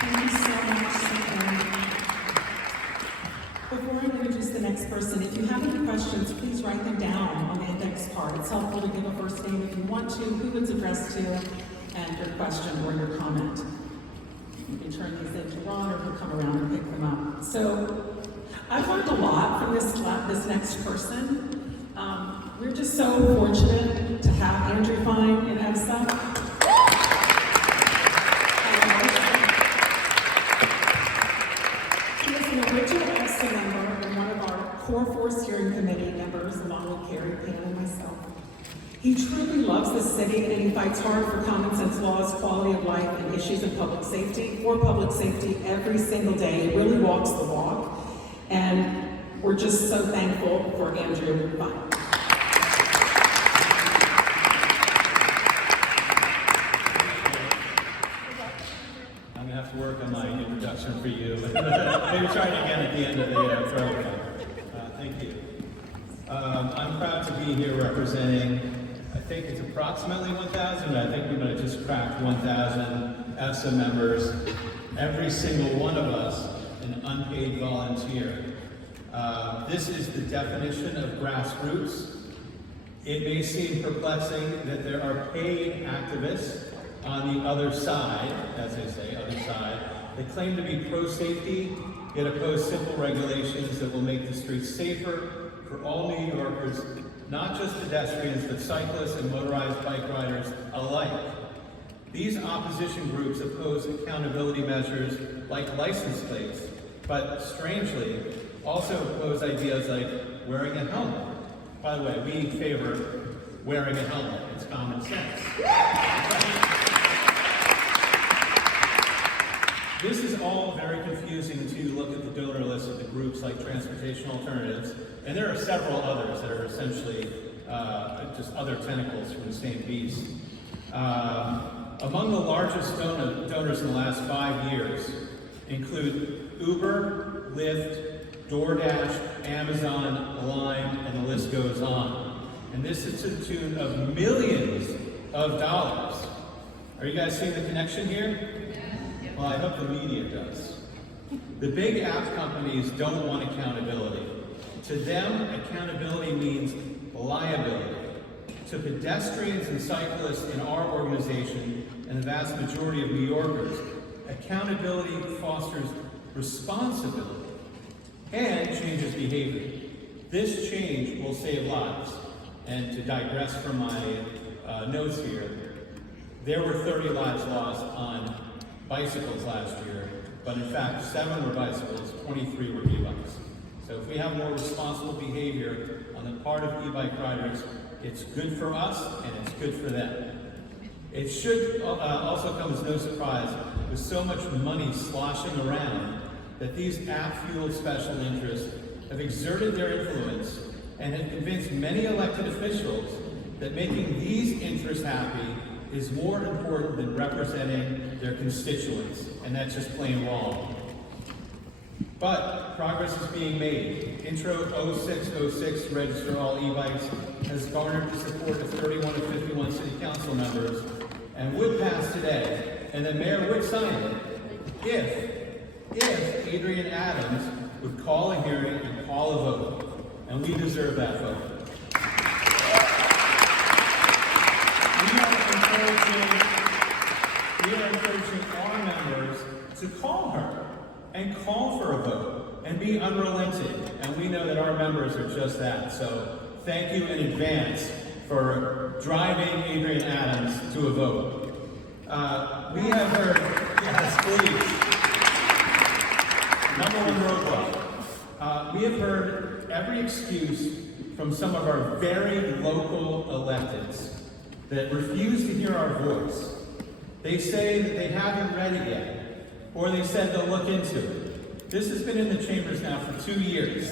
Thank you so much. Before I introduce the next person, if you have any questions, please write them down on the index card. It's helpful to give a first name if you want to, who it's addressed to, and your question or your comment. You can turn these in to Ron, or he'll come around and pick them up. So I've learned a lot from this next person. We're just so fortunate to have Andrew Fine in EVSA. He is an original EVSA member and one of our core 4 steering committee members, along with Carrie, Pan, and myself. He truly loves the city and he fights hard for common sense laws, quality of life, and issues of public safety, for public safety every single day. He really walks the walk, and we're just so thankful for Andrew Fine. I'm gonna have to work on my introduction for you. Maybe try it again at the end of the program. Thank you. I'm proud to be here representing, I think it's approximately 1,000, I think we might have just cracked 1,000 EVSA members. Every single one of us an unpaid volunteer. This is the definition of grassroots. It may seem perplexing that there are paid activists on the other side, as they say, other side, that claim to be pro-safety, yet oppose simple regulations that will make the streets safer for all New Yorkers, not just pedestrians, but cyclists and motorized bike riders alike. These opposition groups oppose accountability measures like license plates, but strangely, also oppose ideas like wearing a helmet. By the way, we favor wearing a helmet. It's common sense. This is all very confusing to look at the donor list of the groups like Transportation Alternatives, and there are several others that are essentially just other tentacles from the same beast. Among the largest donors in the last 5 years include Uber, Lyft, DoorDash, Amazon, Lime, and the list goes on. And this is to the tune of millions of dollars. Are you guys seeing the connection here? Well, I hope the media does. The big app companies don't want accountability. To them, accountability means liability. To pedestrians and cyclists in our organization, and the vast majority of New Yorkers, accountability fosters responsibility and changes behavior. This change will save lives. And to digress from my notes here, there were 30 lives lost on bicycles last year, but in fact, 7 were bicycles, 23 were e-bikes. So if we have more responsible behavior on the part of e-bike riders, it's good for us and it's good for them. It should also come as no surprise, with so much money sloshing around, that these app-fueled special interests have exerted their influence and have convinced many elected officials that making these interests happy is more important than representing their constituents, and that's just plain wrong. But progress is being made. Intro 0606, Register All E-Bikes, has garnered the support of 31 of 51 city council members and would pass today, and the mayor would sign it if Adrian Adams would call a hearing and call a vote, and we deserve that vote. We are encouraging our members to call her and call for a vote and be unrelenting. And we know that our members are just that. So thank you in advance for driving Adrian Adams to a vote. We have heard, yes, please. Number one roadblock. We have heard every excuse from some of our very local electeds that refuse to hear our voice. They say that they haven't read it yet, or they said they'll look into it. This has been in the chambers now for 2 years,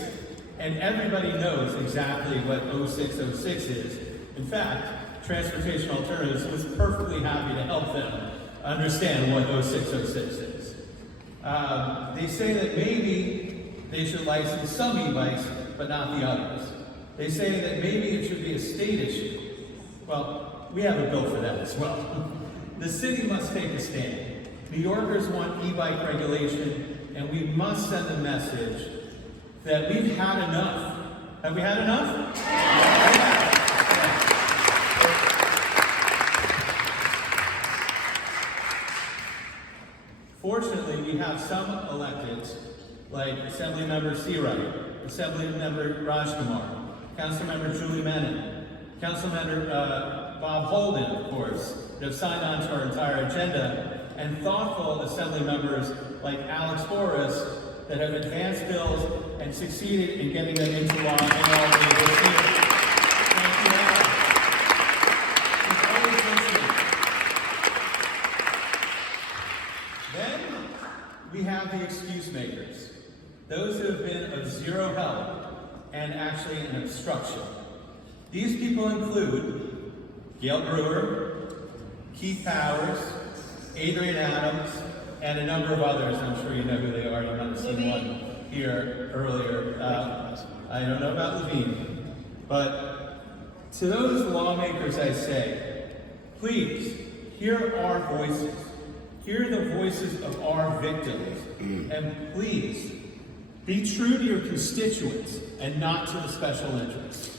and everybody knows exactly what 0606 is. In fact, Transportation Alternatives was perfectly happy to help them understand what 0606 is. They say that maybe they should license some e-bikes, but not the others. They say that maybe it should be a state issue. Well, we have a bill for that as well. The city must take a stand. New Yorkers want e-bike regulation, and we must send a message that we've had enough. Have we had enough? Yeah. Fortunately, we have some electeds, like Assemblymember Seawright, Assemblymember Rajkumar, Councilmember Julie Menon, Councilmember Bob Holden, of course, that have signed on to our entire agenda, and thoughtful Assembly members like Alex Boris that have advanced bills and succeeded in getting them into law in all the this year. Thank you, Alex. He's always listening. Then we have the excuse makers, those who have been of zero help and actually an obstruction. These people include Gail Brewer, Keith Powers, Adrian Adams, and a number of others. I'm sure you know who they are. You might have seen one here earlier. I don't know about Levine. But to those lawmakers I say, please, hear our voices. Hear the voices of our victims. And please, be true to your constituents and not to the special interests.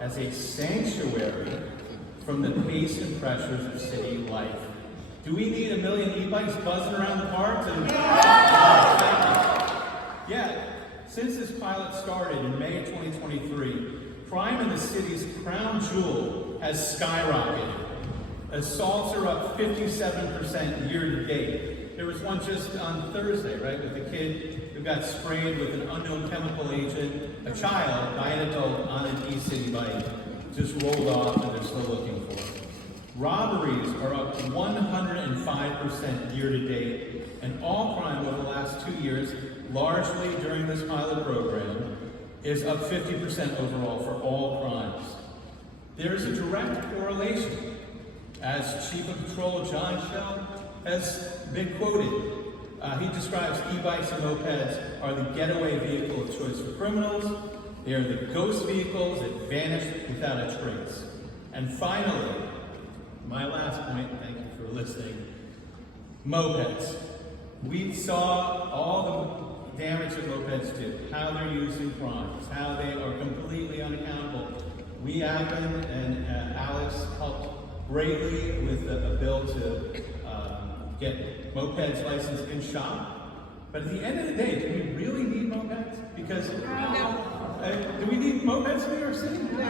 As a sanctuary from the pace and pressures of city life. Do we need 1 million e-bikes buzzing around the park? Yeah, since this pilot started in May of 2023, crime in the city's crown jewel has skyrocketed. Assaults are up 57% year to date. There was one just on Thursday, right, with a kid who got sprayed with an unknown chemical agent, a child, by an adult on an e-city bike, just rolled off and they're still looking for it. Robberies are up 105% year to date, and all crime over the last 2 years, largely during this pilot program, is up 50% overall for all crimes. There's a direct correlation. As Chief of Patrol John Shell has been quoted, he describes e-bikes and mopeds are the getaway vehicle of choice for criminals. They are the ghost vehicles that vanish without a trace. And finally, my last point, thank you for listening, mopeds. We saw all the damage that mopeds do, how they're used in crimes, how they are completely unaccountable. We have been, and Alex helped greatly with a bill to get mopeds licensed in shop. But at the end of the day, do we really need mopeds? Because do we need mopeds in New York City? No. I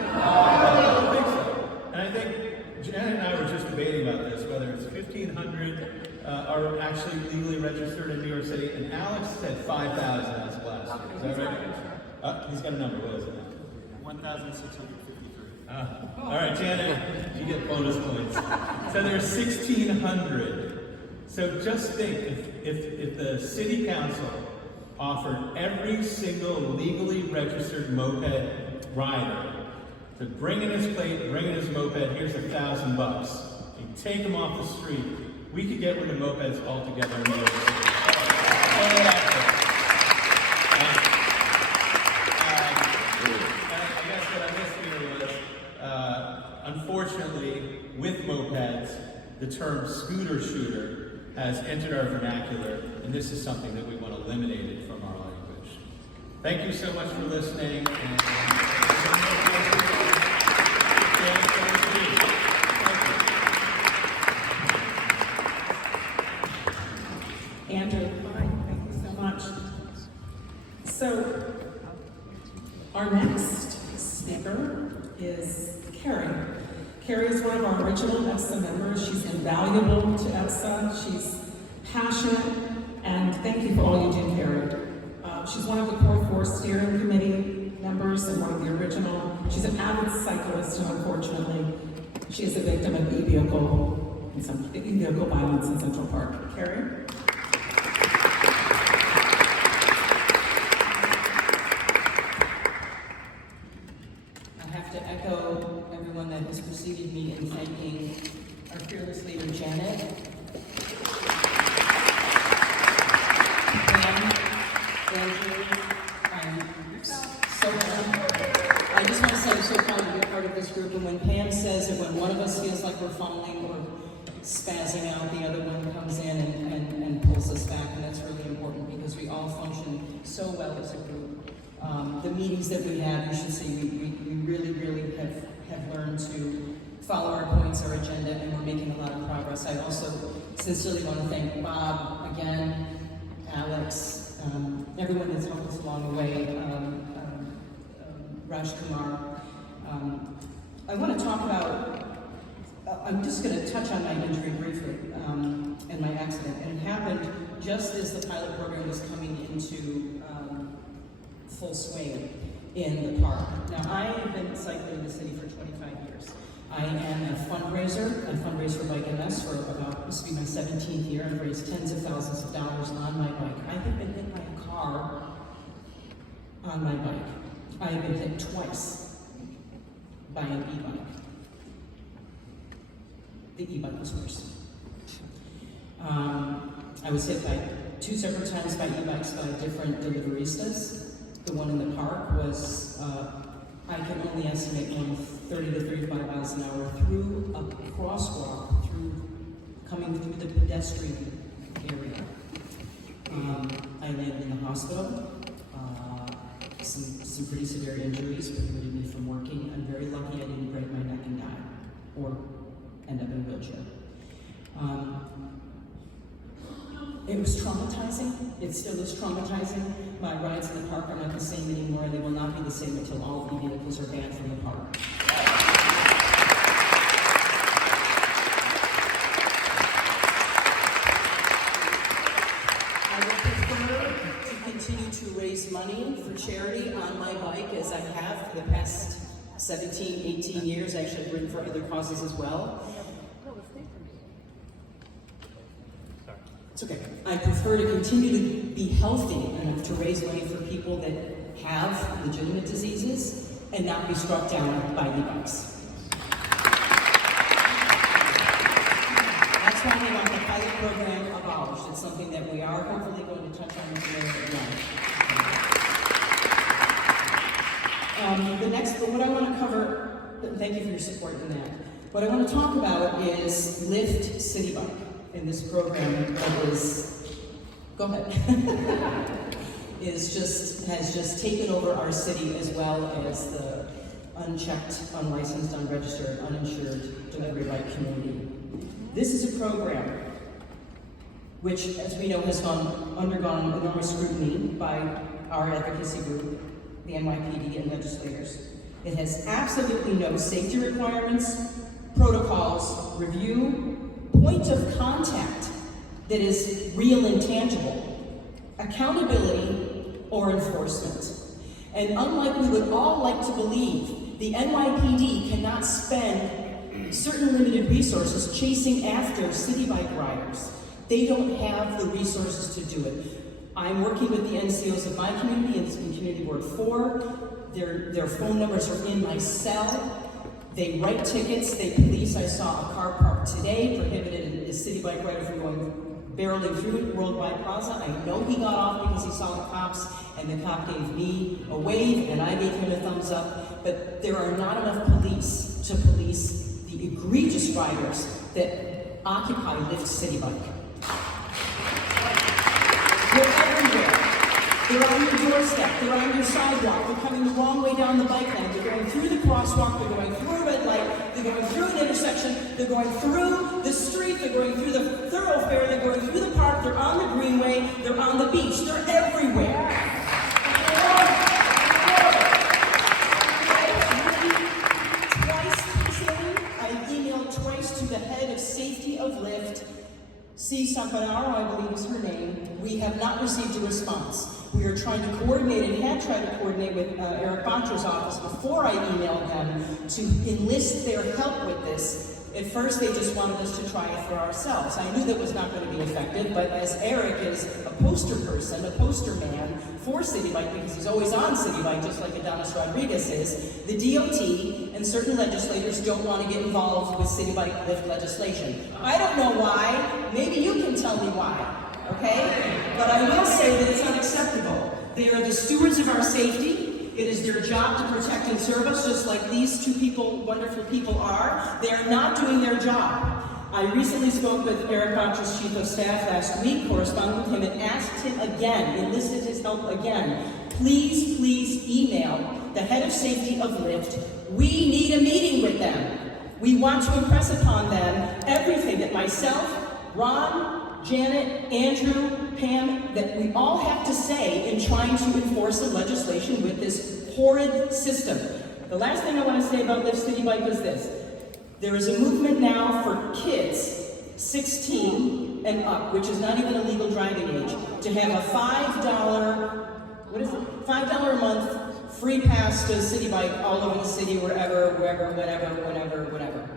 don't think so. And I think Janet and I were just debating about this, whether it's 1,500 are actually legally registered in New York City, and Alex said 5,000 as of last year. Is that right? He's got a number. What is it? 1,653. All right, Janet, you get bonus points. So there's 1,600. So just think, if the city council offered every single legally registered moped rider to bring in his plate, bring in his moped, here's $1,000. You take them off the street, we could get rid of mopeds altogether in New York City. I guess what I missed here was, unfortunately, with mopeds, the term scooter shooter has entered our vernacular, and this is something that we want to eliminate it from our language. Thank you so much for listening. Andrew, thank you so much. So, our next speaker is Carrie. Carrie is one of our original EVSA members. She's invaluable to EVSA. She's passionate, and thank you for all you do, Carrie. She's one of the core 4 steering committee members and one of the original. She's an avid cyclist, and unfortunately, she is a victim of e-vehicle violence in Central Park. Carrie? I have to echo everyone that has preceded me in thanking our fearless leader, Janet. Andrew, I'm so proud. I just want to say I'm so proud to be part of this group, and when Pam says that when one of us feels like we're falling or spazzing out, the other one comes in and pulls us back, and that's really important because we all function so well as a group. The meetings that we have, you should see, we really have learned to follow our points, our agenda, and we're making a lot of progress. I also sincerely want to thank Bob again, Alex, everyone that's helped us along the way, Raj Kumar. I want to talk about, I'm just going to touch on my injury briefly and my accident. And it happened just as the pilot program was coming into full swing in the park. Now, I have been cycling in the city for 25 years. I am a fundraiser. I fundraise for Bike MS for about, this will be my 17th year. I've raised tens of thousands of dollars on my bike. I have been hit by a car on my bike. I have been hit twice by an e-bike. The e-bike was worse. I was hit by 2 separate times by e-bikes by different deliveristas. The one in the park was, I can only estimate going 30 to 35 miles an hour through a crosswalk, coming through the pedestrian area. I landed in the hospital. Some pretty severe injuries prevented me from working. I'm very lucky I didn't break my neck and die, or end up in a wheelchair. It was traumatizing. It still is traumatizing. My rides in the park are not the same anymore, and they will not be the same until all of the vehicles are banned from the park. I would prefer to continue to raise money for charity on my bike as I have for the past 17, 18 years. Actually, I've ridden for other causes as well. It's okay. I prefer to continue to be healthy enough to raise money for people that have legitimate diseases and not be struck down by e-bikes. That's why we want the pilot program abolished. It's something that we are hopefully going to touch on today again. What I want to cover, thank you for your support in that. What I want to talk about is Lyft City Bike. In this program that is, go ahead, has just taken over our city as well as the unchecked, unlicensed, unregistered, uninsured delivery bike community. This is a program which, as we know, has undergone enormous scrutiny by our advocacy group, the NYPD and legislators. It has absolutely no safety requirements, protocols, review, point of contact that is real and tangible, accountability, or enforcement. And unlike we would all like to believe, the NYPD cannot spend certain limited resources chasing after city bike riders. They don't have the resources to do it. I'm working with the NCOs of my community, and it's in Community Board 4. Their phone numbers are in my cell. They write tickets, they police. I saw a car parked today, prohibited a city bike rider from barreling through Worldwide Plaza. I know he got off because he saw the cops, and the cop gave me a wave, and I gave him a thumbs up. But there are not enough police to police the egregious riders that occupy Lyft City Bike. They're everywhere. They're on your doorstep, they're on your sidewalk, they're coming the wrong way down the bike lane, they're going through the crosswalk, they're going through a red light, they're going through an intersection, they're going through the street, they're going through the thoroughfare, they're going through the park, they're on the greenway, they're on the beach, they're everywhere. I've emailed twice to the head of safety of Lyft, C. Sampanaro, I believe is her name. We have not received a response. We are trying to coordinate and had tried to coordinate with Eric Bontra's office before I emailed them to enlist their help with this. At first, they just wanted us to try it for ourselves. I knew that was not going to be effective, but as Eric is a poster person, a poster man for City Bike, because he's always on City Bike, just like Adonis Rodriguez is, the DOT and certain legislators don't want to get involved with City Bike Lyft legislation. I don't know why. Maybe you can tell me why, okay? But I will say that it's unacceptable. They are the stewards of our safety. It is their job to protect and serve us, just like these two people, wonderful people are. They are not doing their job. I recently spoke with Eric Bontra's chief of staff last week, corresponded with him, and asked him again, enlisted his help again. Please, please email the head of safety of Lyft. We need a meeting with them. We want to impress upon them everything that myself, Ron, Janet, Andrew, Pam, that we all have to say in trying to enforce the legislation with this horrid system. The last thing I want to say about Lyft City Bike is this. There is a movement now for kids 16 and up, which is not even a legal driving age, to have a $5 a month free pass to City Bike all over the city, wherever, whenever.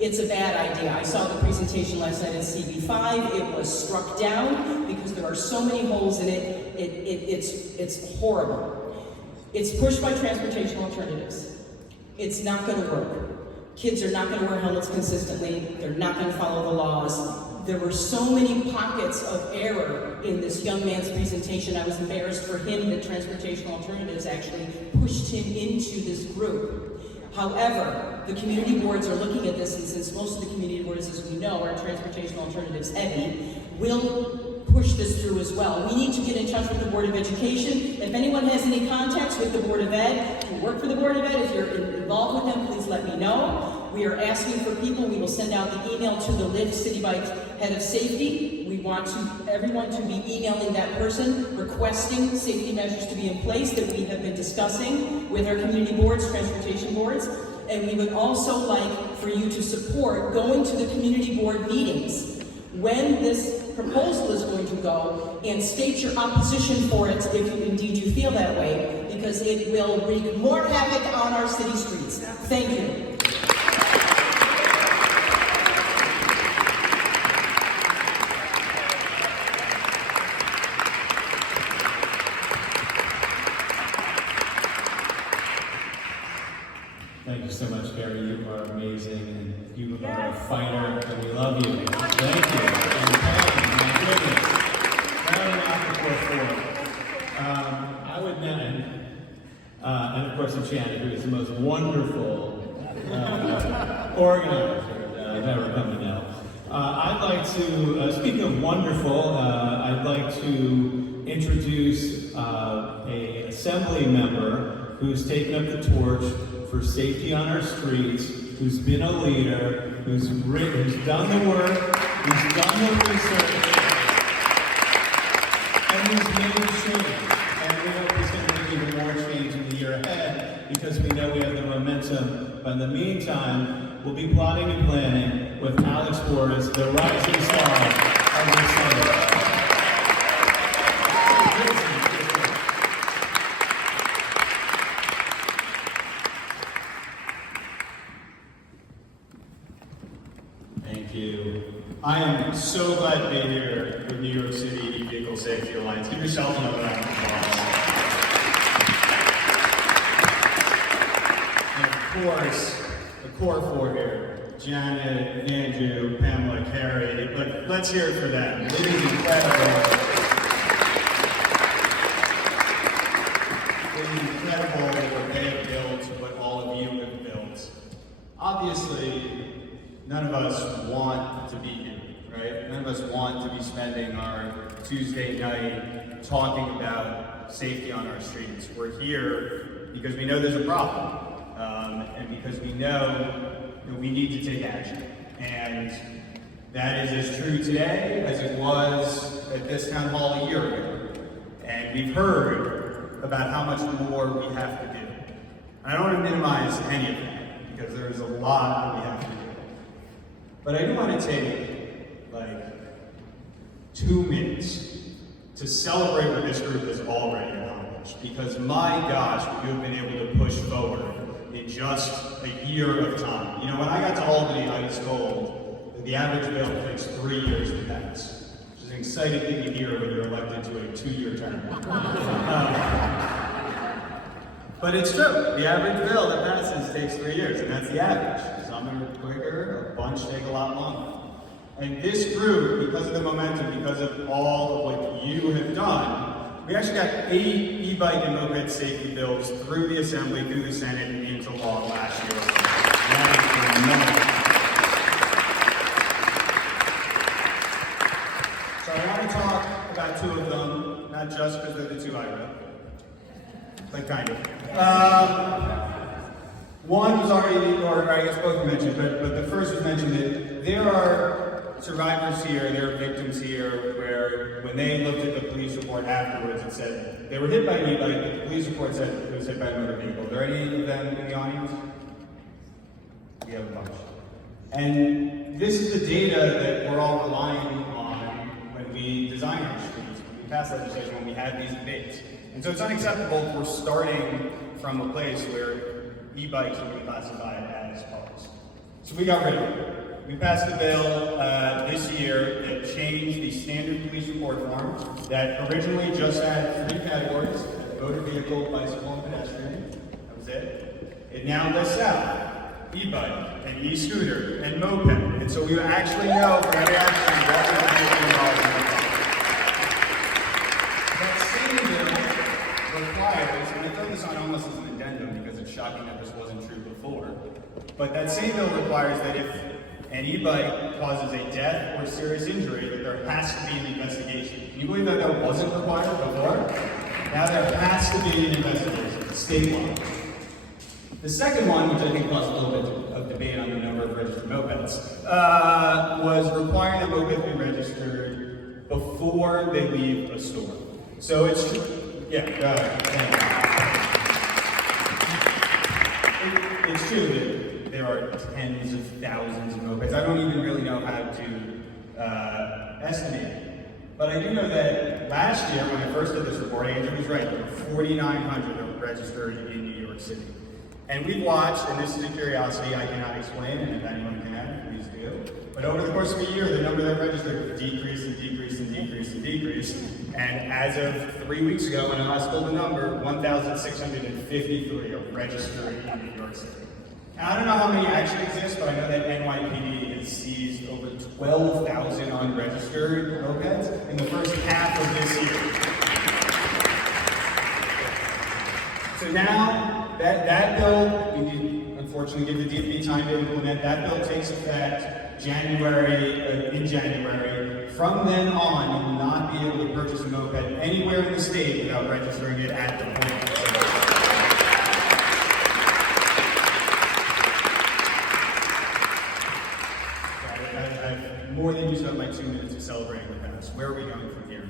It's a bad idea. I saw the presentation last night at CB5. It was struck down because there are so many holes in it. It's horrible. It's pushed by transportation alternatives. It's not going to work. Kids are not going to wear helmets consistently. They're not going to follow the laws. There were so many pockets of error in this young man's presentation. I was embarrassed for him that transportation alternatives actually pushed him into this group. However, the community boards are looking at this, and since most of the community boards, as we know, are transportation alternatives heavy, will push this through as well. We need to get in touch with the Board of Education. If anyone has any contacts with the Board of Ed, if you work for the Board of Ed, if you're involved with them, please let me know. We are asking for people. We will send out the email to the Lyft City Bike head of safety. We want everyone to be emailing that person, requesting safety measures to be in place that we have been discussing with our community boards, transportation boards. And we would also like for you to support going to the community board meetings when this proposal is going to go, and state your opposition for it if indeed you feel that way, because it will wreak more havoc on our city streets. Thank you. Thank you so much, Gary. You are amazing, and you are a fighter, and we love you. Thank you. And Pam, my goodness. Rounding off the floor. I would now, and of course Enchanted, who is the most wonderful organizer that I've ever come to know. I'd like to, speaking of wonderful, I'd like to introduce a assembly member who's taken up the torch for safety on our streets, who's been a leader, who's done the work, who's done the research, and who's made change. And we hope he's going to make even more change in the year ahead, because we know we have the momentum. But in the meantime, we'll be plotting and planning with Alex Borges, the rising star of the Senate. I am so so glad to be here with New York City Vehicle Safety Alliance. Give yourself another round of applause. And of course, the core four here, Janet, Andrew, Pamela, Carrie, but let's hear it for them. It is incredible. It is incredible what they have built, what all of you have built. Obviously, none of us want to be here, right? None of us want to be spending our Tuesday night talking about safety on our streets. We're here because we know there's a problem, and because we know that we need to take action. And that is as true today as it was at this town hall a year ago. And we've heard about how much more we have to do. And I don't want to minimize any of that, because there's a lot that we have to do. But I do want to take, like, 2 minutes to celebrate what this group has already accomplished. Because my gosh, we have been able to push forward in just a year of time. You know, when I got to Albany, I was told that the average bill takes 3 years to pass, which is an exciting thing to hear when you're elected to a 2-year term. But it's true. The average bill that passes takes 3 years, and that's the average. Some are quicker, a bunch take a lot longer. And this group, because of the momentum, because of all of what you have done, we actually got 8 e-bike and moped safety bills through the Assembly, through the Senate, and into law last year. That is phenomenal. So I want to talk about 2 of them, not just because they're the 2 I wrote, but kind of. One was already, or I guess both mentioned, but the first was mentioned that there are survivors here, there are victims here, where when they looked at the police report afterwards, it said they were hit by an e-bike, but the police report said it was hit by a motor vehicle. Are there any of them in the audience? We have a bunch. And this is the data that we're all relying on when we design our streets, when we pass legislation, when we have these debates. And so it's unacceptable if we're starting from a place where e-bikes are being classified as cars. So we got rid of it. We passed a bill this year that changed the standard police report form that originally just had 3 categories: motor vehicle, bicycle, and pedestrian. That was it. It now lists out e-bike and e-scooter and moped. And so we actually know for every accident what we're making involved in the That same bill requires, and I throw this on almost as an addendum because it's shocking that this wasn't true before, but that same bill requires that if an e-bike causes a death or serious injury, that there has to be an investigation. Can you believe that that wasn't required before? Now there has to be an investigation, statewide. The second one, which I think caused a little bit of debate on the number of registered mopeds, was requiring that mopeds be registered before they leave a store. So it's, it's true that there are tens of thousands of mopeds. I don't even really know how to estimate it. But I do know that last year, when I first did this report, Andrew was right, there were 4,900 registered in New York City. And we've watched, and this is a curiosity I cannot explain, and if anyone can, please do. But over the course of a year, the number that registered decreased and decreased and decreased and decreased. And as of 3 weeks ago, when I last pulled the number, 1,653 are registered in New York City. Now, I don't know how many actually exist, but I know that NYPD has seized over 12,000 unregistered mopeds in the first half of this year. So now, that bill, we need, unfortunately, give the DFB time to implement. That bill takes effect in January. From then on, you will not be able to purchase a moped anywhere in the state without registering it at the point of sale. I've more than used up my 2 minutes of celebrating the past. Where are we going from here?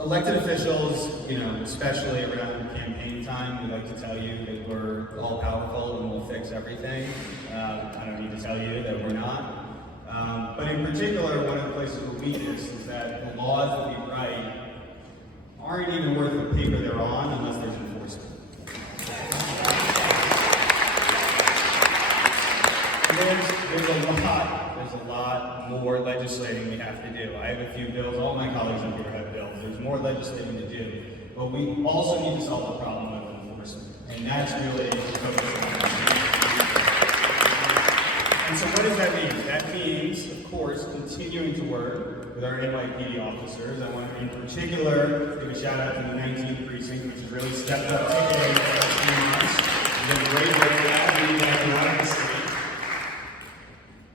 Elected officials, you know, especially around campaign time, we like to tell you that we're all powerful and we'll fix everything. I don't need to tell you that we're not. But in particular, one of the places we're weakest is that the laws that we write aren't even worth the paper they're on unless there's enforcement. There's a lot more legislating we have to do. I have a few bills, all my colleagues up here have bills. There's more legislating to do. But we also need to solve the problem of enforcement. And that's really the focus on. And so what does that mean? That means, of course, continuing to work with our NYPD officers. I want to, in particular, give a shout out to the 19th precinct, which has really stepped up ticketing for the last few months. It's been great work for that. We need to have a lot of the city.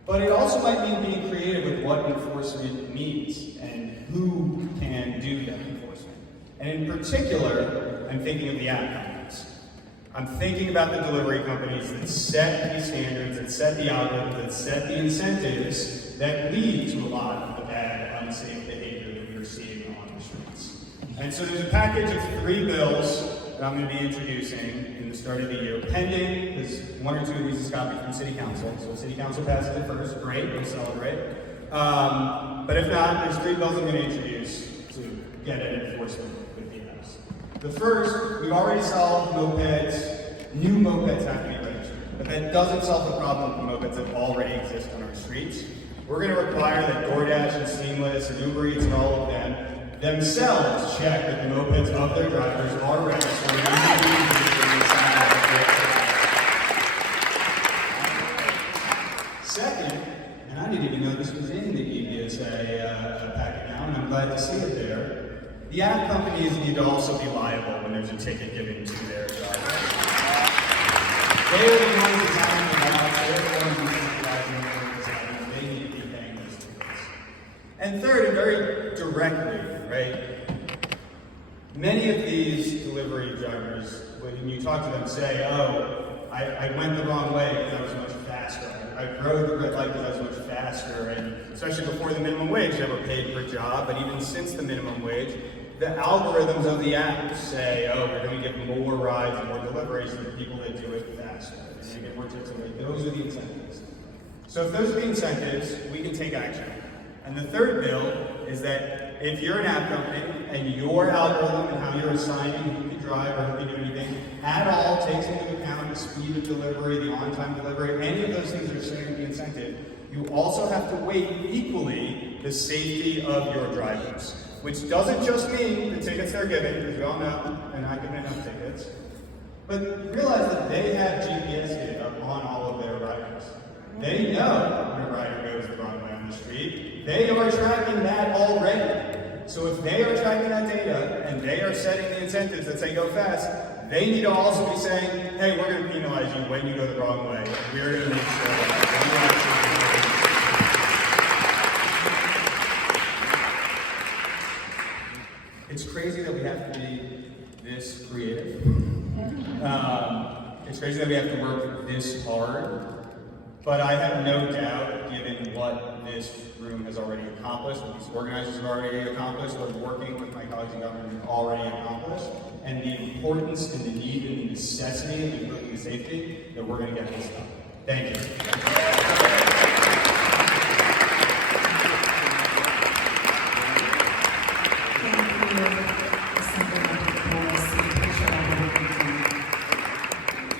But it also might mean being creative with what enforcement means and who can do that enforcement. And in particular, I'm thinking of the app companies. I'm thinking about the delivery companies that set these standards, that set the algorithms, that set the incentives that lead to a lot of the bad, unsafe behavior that we are seeing on the streets. And so there's a package of 3 bills that I'm going to be introducing in the start of the year, pending, because 1 or 2 of these is copied from City Council. So if City Council passes it first, great, we'll celebrate. But if not, there's 3 bills I'm going to introduce to get at enforcement with the apps. The first, we've already solved mopeds. New mopeds have to be registered. But that doesn't solve the problem with mopeds that already exist on our streets. We're going to require that DoorDash and Seamless and Uber Eats and all of them themselves check that the mopeds of their drivers are registered. Second, and I didn't even know this was in the EVSA packet now, and I'm glad to see it there, the app companies need to also be liable when there's a ticket given to their drivers. They are the ones that have the law, they're the ones who supervise the they need to be paying those tickets. And third, and very directly, right? Many of these delivery drivers, when you talk to them, say, oh, I went the wrong way because I was much faster. I rode the red light because I was much faster. And especially before the minimum wage, they were paid per job. But even since the minimum wage, the algorithms of the app say, oh, we're going to give more rides and more deliveries to the people that do it faster. And they get more tips away. Those are the incentives. So if those are the incentives, we can take action. And the third bill is that if you're an app company and your algorithm and how you're assigning who can drive or who can do anything at all takes into account the speed of delivery, the on-time delivery, any of those things are setting the incentive, you also have to weight equally the safety of your drivers, which doesn't just mean the tickets they're given, because we all know they're not giving enough tickets, but realize that they have GPS data on all of their riders. They know when a rider goes the wrong way on the street. They are tracking that already. So if they are tracking that data and they are setting the incentives that say go fast, they need to also be saying, hey, we're going to penalize you when you go the wrong way. We're going to make sure that it's crazy that we have to be this creative. It's crazy that we have to work this hard. But I have no doubt, given what this room has already accomplished, what these organizers have already accomplished, what working with my colleagues in government have already accomplished, and the importance and the need and the necessity of improving the safety, that we're going to get this done. Thank you.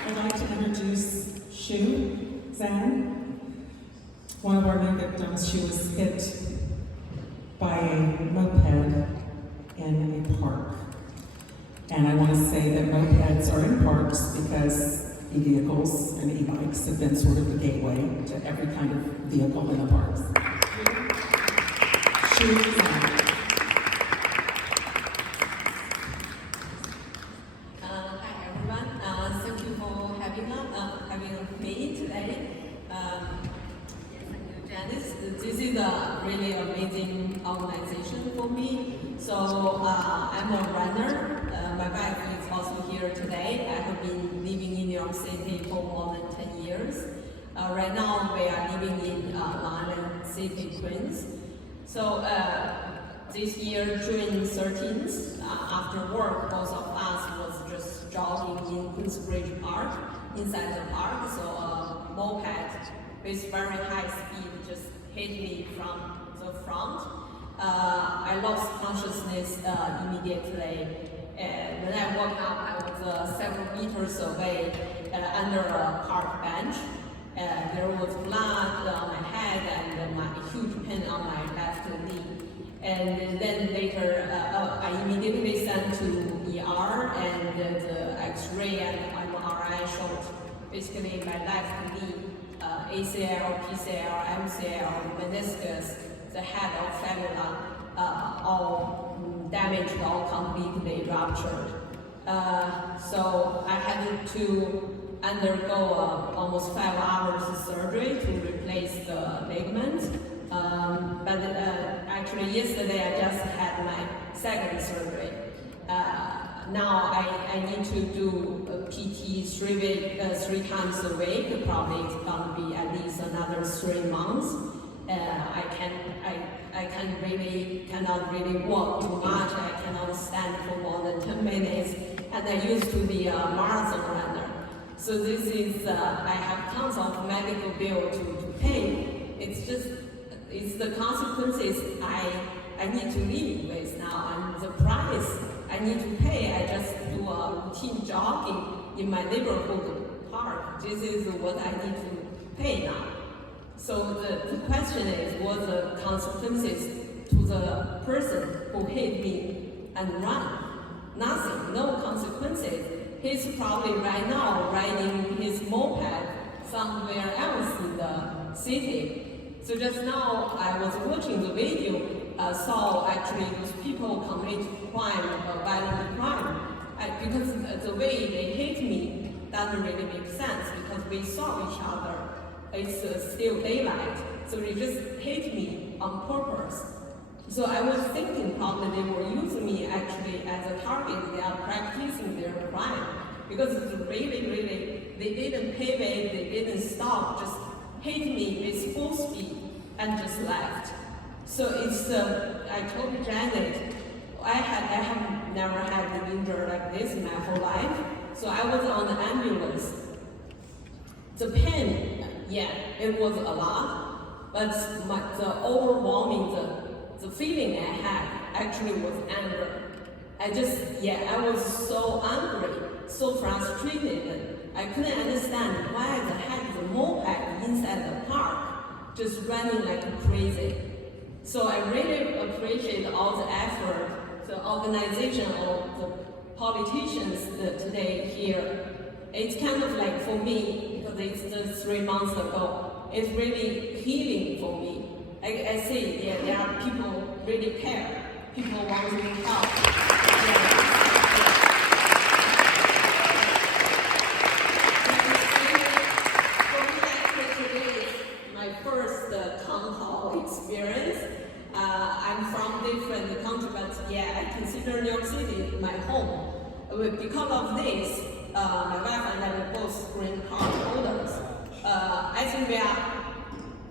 I'd like to introduce Shu Zhang. One of our new victims, she was hit by a moped in a park. And I want to say that mopeds are in parks because e-vehicles and e-bikes have been sort of the gateway to every kind of vehicle in the parks. Shu Zhang. Hi everyone. Thank you for having me today. Janice, this is a really amazing organization for me. So I'm a runner. My wife is also here today. I have been living in New York City for more than 10 years. Right now we are living in Long Island City, Queens. So this year, June 13th, after work, both of us was just jogging in Queensbridge Park, inside the park. So a moped with very high speed just hit me from the front. I lost consciousness immediately. And when I woke up, I was several meters away under a park bench. There was blood on my head and a huge pain on my left And then later, I immediately sent to ER, and the X-ray and MRI showed basically my left knee, ACL, PCL, MCL, meniscus, the head of fibula, all damaged, all completely ruptured. So I had to undergo almost 5 hours of surgery to replace the ligament. But actually yesterday I just had my second surgery. Now I need to do PT 3 times a week. Probably it's gonna be at least another 3 months. I cannot really walk too much. I cannot stand for more than 10 minutes. And I used to be a marathon runner. So this is, I have tons of medical bill to pay. It's the consequences I need to live with now, and the price I need to pay. I just do a routine jogging in my neighborhood park. This is what I need to pay now. So the question is, what the consequences to the person who hit me and run? Nothing, no consequences. He's probably right now riding his moped somewhere else in the city. So just now I was watching the video, saw actually those people commit crime, violent crime. Because the way they hit me doesn't really make sense, because we saw each other. It's still daylight, so they just hit me on purpose. So I was thinking probably they were using me actually as a target. They are practicing their crime, because it's really, they didn't pivot, they didn't stop, just hit me with full speed and just left. So it's, I told Janet, I have never had an injury like this in my whole life. So I was on the ambulance. The pain, yeah, it was a lot, but the overwhelming, the feeling I had actually was anger. I was so angry, so frustrated. I couldn't understand why the heck the moped inside the park just running like crazy. So I really appreciate all the effort, the organization of the politicians today here. It's kind of like for me, because it's just 3 months ago, it's really healing for me. I see, yeah, there are people really care, people want to help. Experience. I'm from different country, but yeah, I consider New York City my home. Because of this, my wife and I are both green card holders. I think we are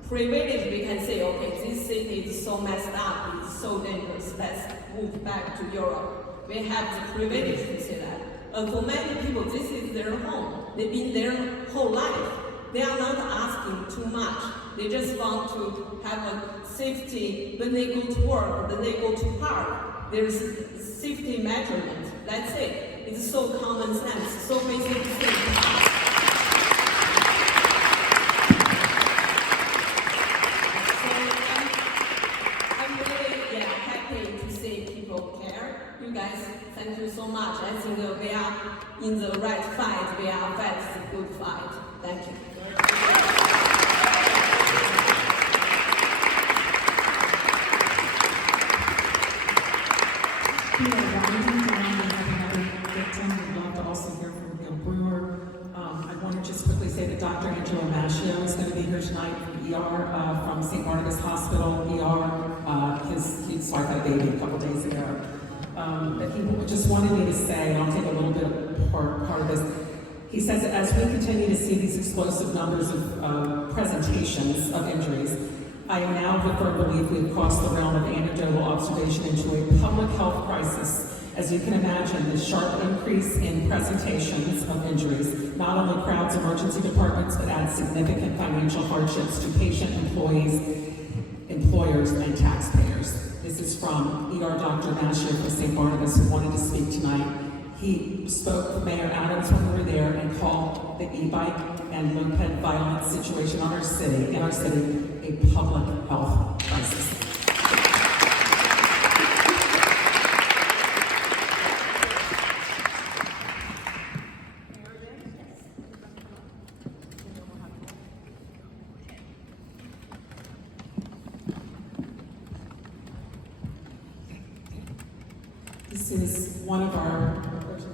privileged. We can say, okay, this city is so messed up, it's so dangerous, let's move back to Europe. We have the privilege to say that. For many people, this is their home. They've been there whole life. They are not asking too much. They just want to have a safety when they go to work, when they go to park. There's safety measurement. That's it. It's so common sense, so basic thing. I'm really happy to see people care. You guys, thank you so much. I think we are in the right fight. We are fighting the good fight. Thank you. We are winding down. We have another victim. We'd love to also hear from Bill Brewer. I want to just quickly say that Dr. Angela Mascio is going to be here tonight from ER, from St. Barnabas Hospital, ER. His wife had a baby a couple days ago. But he just wanted me to say, and I'll take a little bit of part of this. He says that as we continue to see these explosive numbers of presentations of injuries, I am now of the firm belief we have crossed the realm of anecdotal observation into a public health crisis. As you can imagine, the sharp increase in presentations of injuries not only crowds emergency departments, but adds significant financial hardships to patient, employees, employers, and taxpayers. This is from ER Dr. Mascio for St. Barnabas, who wanted to speak tonight. He spoke with Mayor Adams when we were there and called the e-bike and moped violence situation in our city, a public health crisis. This is one of our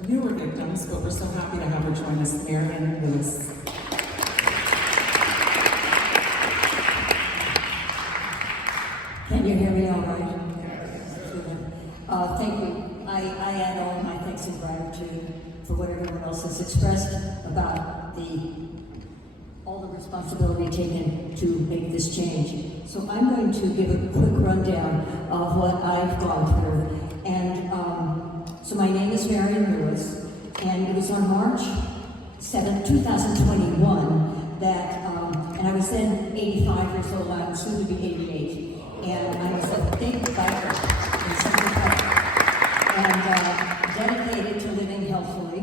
newer victims, but we're so happy to have her join us, Marion Lewis. Can you hear me all right? Thank you. I add all my thanks and gratitude for what everyone else has expressed about all the responsibility taken to make this change. So I'm going to give a quick rundown of what I've gone through. And so my name is Marion Lewis, and it was on March 7, 2021 that, and I was then 85 years old, I'm soon to be 88. And I was a big biker in Central Park and dedicated to living healthfully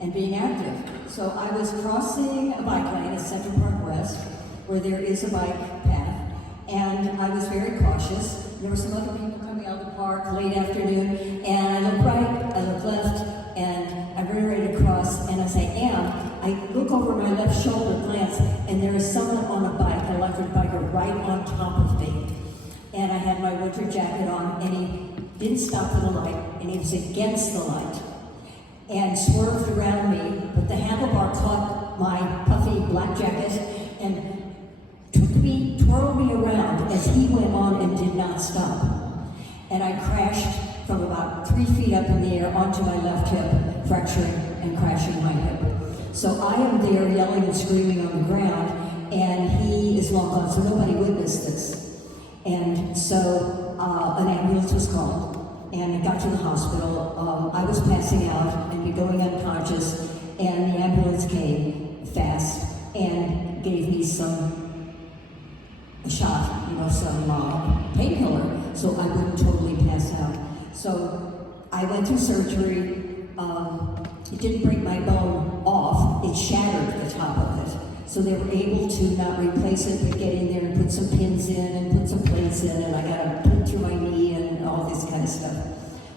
and being active. So I was crossing a bike lane at Central Park West, where there is a bike path, and I was very cautious. There were some other people coming out of the park late afternoon, and I looked right, I looked left, and I'm very ready to cross, and as I am, I look over my left shoulder, glance, and there is someone on a bike, an electric biker, right on top of me. And I had my winter jacket on, and he didn't stop for the light, and he was against the light, and swerved around me, but the handlebar caught my puffy black jacket, and twirled me around as he went on and did not stop. And I crashed from about 3 feet up in the air onto my left hip, fracturing and crashing my hip. So I am there yelling and screaming on the ground, and he is long gone, so nobody witnessed this. And so an ambulance was called, and it got to the hospital. I was passing out and going unconscious, and the ambulance came fast and gave me a shot, some painkiller, so I wouldn't totally pass out. So I went through surgery. It didn't break my bone off, it shattered the top of it. So they were able to not replace it, but get in there and put some pins in and put some plates in, and I got a pin through my knee and all this kind of stuff.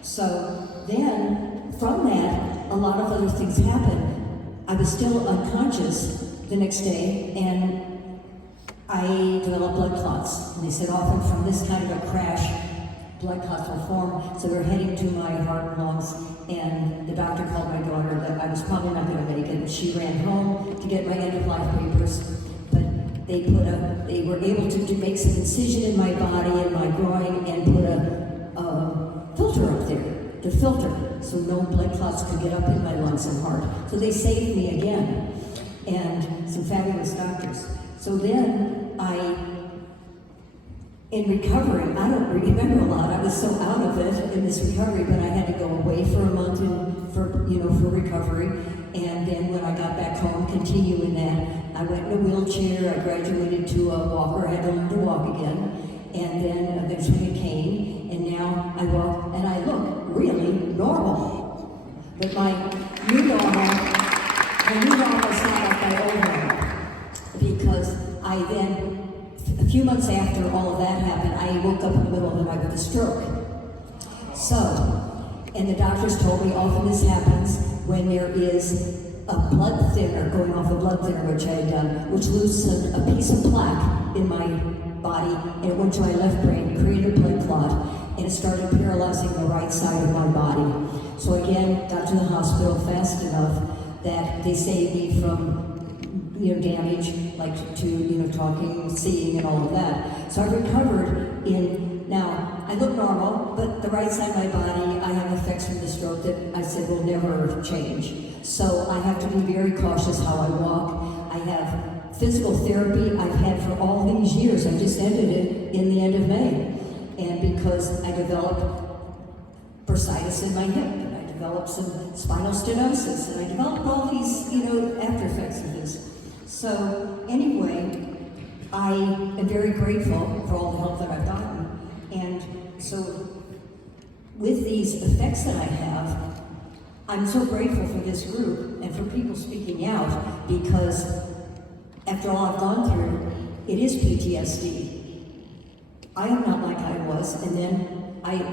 So then, from that, a lot of other things happened. I was still unconscious the next day, and I developed blood clots. And they said often from this kind of a crash, blood clots will form, so they're heading to my heart and lungs. And the doctor called my daughter that I was probably not going to make it. She ran home to get my end-of-life papers, but they were able to make some incision in my body and my groin and put a filter up there to filter, so no blood clots could get up in my lungs and heart. So they saved me again, and some fabulous doctors. So then in recovery, I don't remember a lot. I was so out of it in this recovery, but I had to go away for a month for recovery. And then when I got back home, continue in that. I went in a wheelchair. I graduated to a walker. I had to learn to walk again. And then eventually a cane. And now I walk and I look really normal. But my new normal is not like my old normal. Because I then, a few months after all of that happened, I woke up in the middle of the night with a stroke. So, and the doctors told me often this happens when there is a blood thinner, going off a blood thinner, which I had done, which loosened a piece of plaque in my body, and it went to my left brain, created a blood clot, and it started paralyzing the right side of my body. So again, got to the hospital fast enough that they saved me from damage, like to talking, seeing, and all of that. So I recovered now I look normal, but the right side of my body, I have effects from the stroke that I said will never change. So I have to be very cautious how I walk. I have physical therapy I've had for all these years. I just ended it in the end of May. And because I developed bursitis in my hip, and I developed some spinal stenosis, and I developed all these, after effects of this. So anyway, I am very grateful for all the help that I've gotten. And so with these effects that I have, I'm so grateful for this group and for people speaking out, because after all I've gone through, it is PTSD. I am not like I was, and then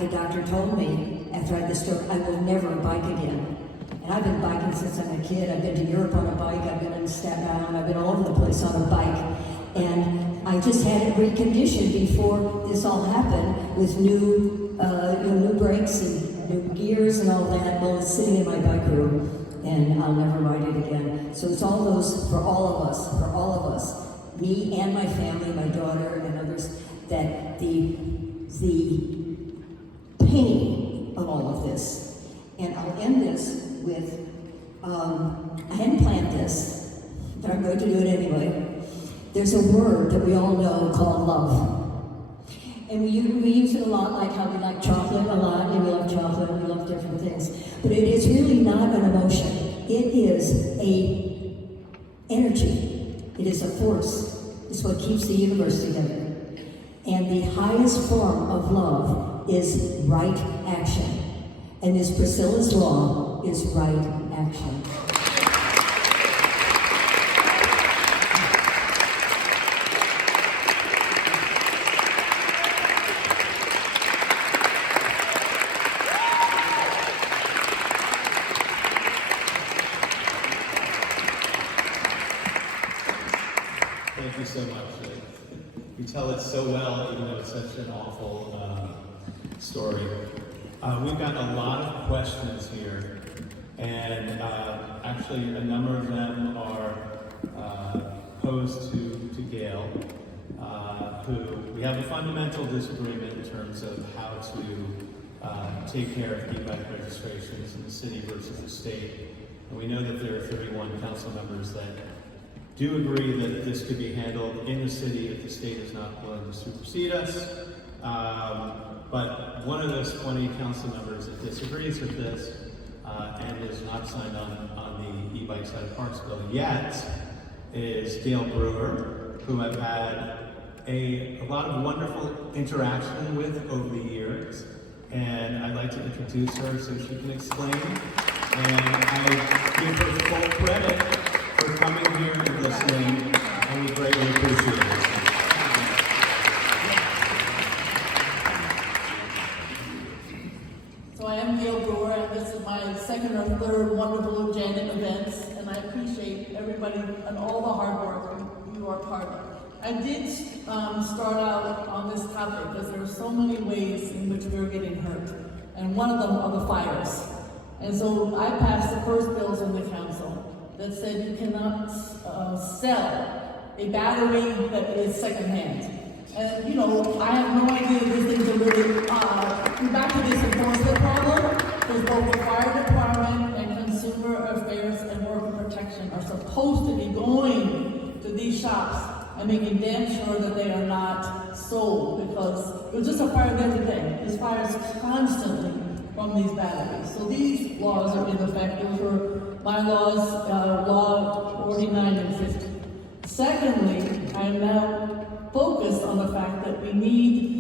the doctor told me after I had the stroke, I will never bike again. And I've been biking since I'm a kid. I've been to Europe on a bike, I've been in Staten Island, I've been all over the place on a bike. And I just had it reconditioned before this all happened with new, new brakes and new gears and all that. Well, it's sitting in my bike room, and I'll never ride it again. So it's all those for all of us, me and my family, my daughter and others, that the pain of all of this. And I'll end this with, I hadn't planned this, but I'm going to do it anyway. There's a word that we all know called love. And we use it a lot, like how we like chocolate a lot, and we love chocolate, and we love different things. But it is really not an emotion. It is a energy. It is a force. It's what keeps the universe together. And the highest form of love is right action. And Miss Priscilla's law is right action. Thank you so much. You tell it so well, even though it's such an awful story. We've got a lot of questions here, and actually a number of them are posed to Gail, who we have a fundamental disagreement in terms of how to take care of e-bike registrations in the city versus the state. And we know that there are 31 council members that do agree that this could be handled in the city if the state is not willing to supersede us. But one of those 20 council members that disagrees with this and is not signed on the e-bike side of Parks bill yet is Gail Brewer, who I've had a lot of wonderful interaction with over the years. And I'd like to introduce her so she can explain. And I give her full credit for coming here and listening, and we greatly appreciate it. So I am Gail Brewer, and this is my second or third wonderful Janet events, and I appreciate everybody and all the hard work you are part of. I did start out on this topic because there are so many ways in which we're getting hurt, and one of them are the fires. And so I passed the first bills in the council that said you cannot sell a battery that is secondhand. And you know, I have no idea if these things are really, back to this enforcement problem, because both the fire department and consumer affairs and worker protection are supposed to be going to these shops and making damn sure that they are not sold, because it was just a fire every day. There's fires constantly from these batteries. So these laws are in effect. Those were my laws, law 49 and 50. Secondly, I am now focused on the fact that we need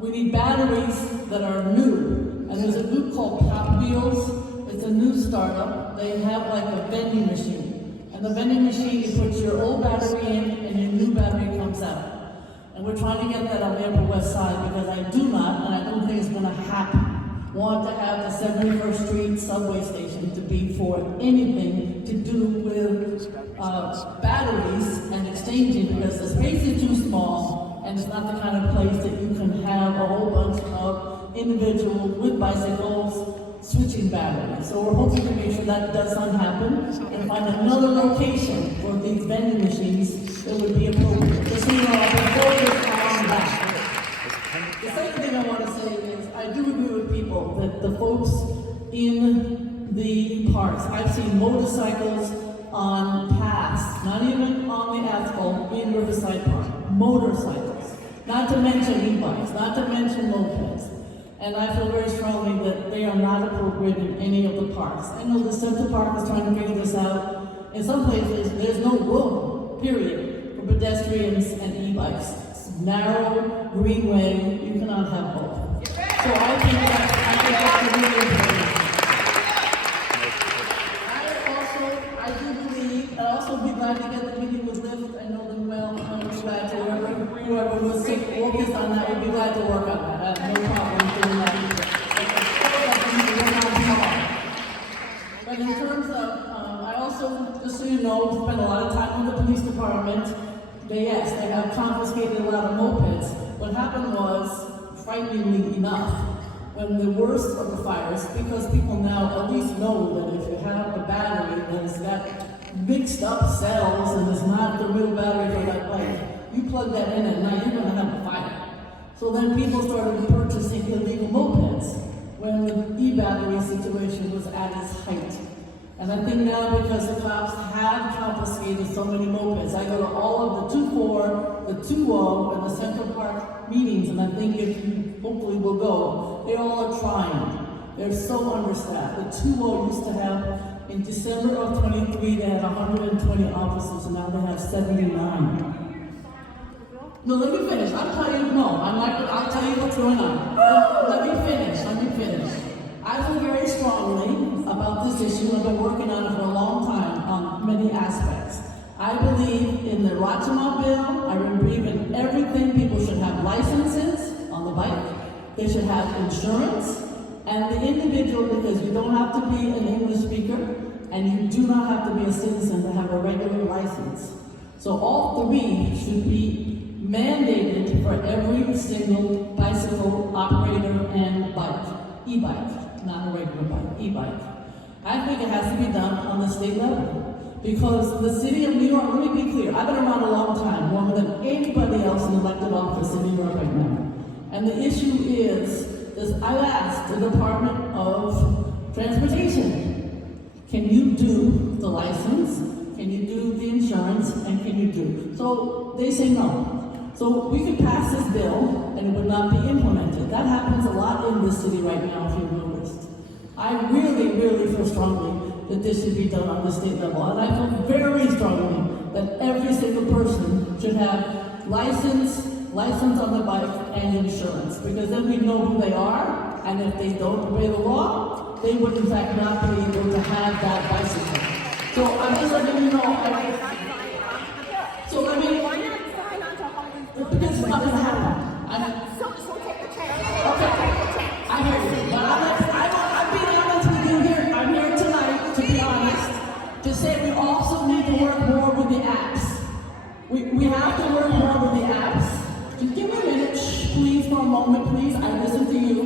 we need batteries that are new. And there's a group called Pop Wheels. It's a new startup. They have like a vending machine. And the vending machine, you put your old battery in and your new battery comes out. And we're trying to get that on the Upper West Side because I do not, and I don't think it's going to happen, want to have the 71st Street subway station to be for anything to do with batteries and exchanging, because the space is too small and it's not the kind of place that you can have a whole bunch of individuals with bicycles switching batteries. So we're hoping to make sure that does not happen and find another location for these vending machines that would be appropriate. Just so you know, I've been focused on that. The second thing I want to say is I do agree with people that the folks in the parks, I've seen motorcycles on paths, not even on the asphalt in Riverside Park, motorcycles, not to mention e-bikes, not to mention mopeds. And I feel very strongly that they are not appropriate in any of the parks. I know the Central Park is trying to figure this out. In some places, there's no room, period, for pedestrians and e-bikes. It's narrow, greenway, you cannot have both. So I think that's really important. I do believe, I'd also be glad to get the meeting with Lyft. I know them well. I'm glad to whoever was focused on that would be glad to work on that. I have no problem doing that either. But in terms of, I also, just so you know, spend a lot of time with the police department. frighteningly enough when the worst of the fires, because people now at least know that if you have a battery that has got mixed up cells and is not the real battery for that bike, you plug that in at night, you're gonna have a fire. So then people started purchasing illegal mopeds when the e-battery situation was at its height. And I think now, because the cops have confiscated so many mopeds, I go to all of the 2.4, the 2.0, and the Central Park meetings, and I think if you hopefully will go, they all are trying. They're so understaffed. The 2.0 used to have, in December of 23, they had 120 officers, and now they have 79. No, let me finish. I'll tell you, no, I'll tell you what's going on. Let me finish. I feel very strongly about this issue. I've been working on it for a long time on many aspects. I believe in the Rachama bill. I believe in everything. People should have licenses on the bike. They should have insurance. And the individual, because you don't have to be an English speaker, and you do not have to be a citizen to have a regular license. So all three should be mandated for every single bicycle operator and bike, e-bike, not a regular bike, e-bike. I think it has to be done on the state level because the city of New York, let me be clear, I've been around a long time, longer than anybody else in elected office in New York right now. And the issue is I asked the Department of Transportation, can you do the license, can you do the insurance, and can you do? So they say no. So we could pass this bill and it would not be implemented. That happens a lot in this city right now, if you've noticed. I really, really feel strongly that this should be done on the state level. And I feel very strongly that every single person should have license on the bike and insurance. Because then we know who they are, and if they don't obey the law, they would in fact not be able to have that bicycle. So I'm just letting you know, because it's not going to happen. So take the chance. Okay, I hear you. But I'm being honest with you here. I'm here tonight, to be honest, to say we also need to work more with the apps. We have to work more with the apps. Just give me a minute, please, for a moment, please. I listen to you.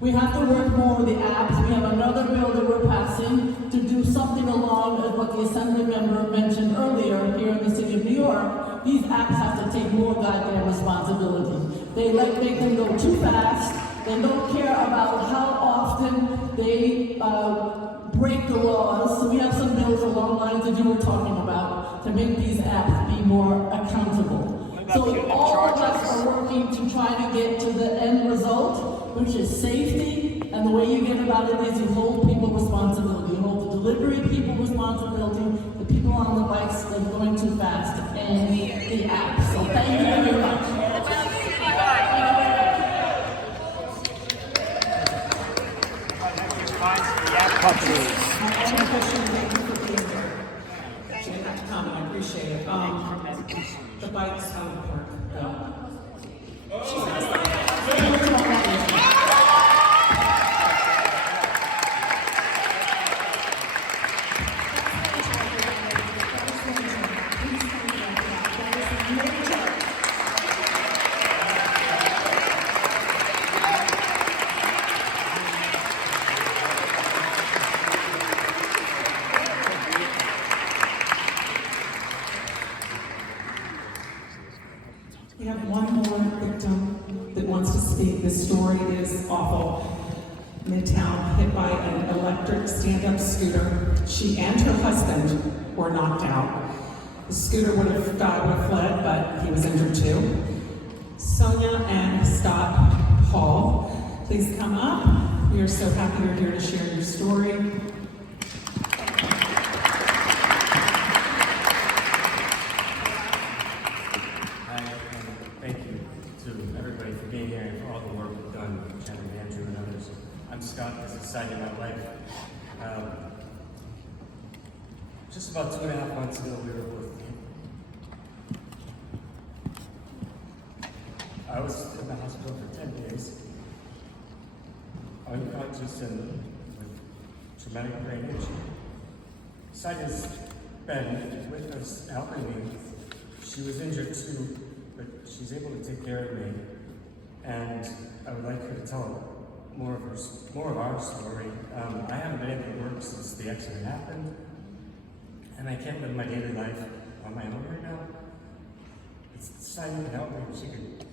We have to work more with the apps. We have another bill that we're passing to do something along with what the Assembly member mentioned earlier here in the city of New York. These apps have to take more goddamn responsibility. They make them go too fast. They don't care about how often they break the laws. So we have some bills along the lines that you were talking about to make these apps be more accountable. So all of us are working to try to get to the end result, which is safety, and the way you get about it is you hold people responsibility. You hold the delivery people responsibility, the people on the bikes that are going too fast, and the apps. So thank you very much. I appreciate it. The bikes out of the park. We have one more victim that wants to speak. This story is awful. Midtown, hit by an electric stand-up scooter. She and her husband were knocked out. The scooter would have fled, but he was injured too. Sonia and Scott Hall, please come up. We are so happy you're here to share your story. Scott, as a side of my life. Just about 2.5 months ago, we were both. I was in the hospital for 10 days, unconscious and with traumatic brain injury. Sonia's been with us helping me. She was injured too, but she's able to take care of me. And and I would like her to tell more of our story. I haven't been able to work since the accident happened, and I can't live my daily life on my own right now. It's decided you can help me. She could.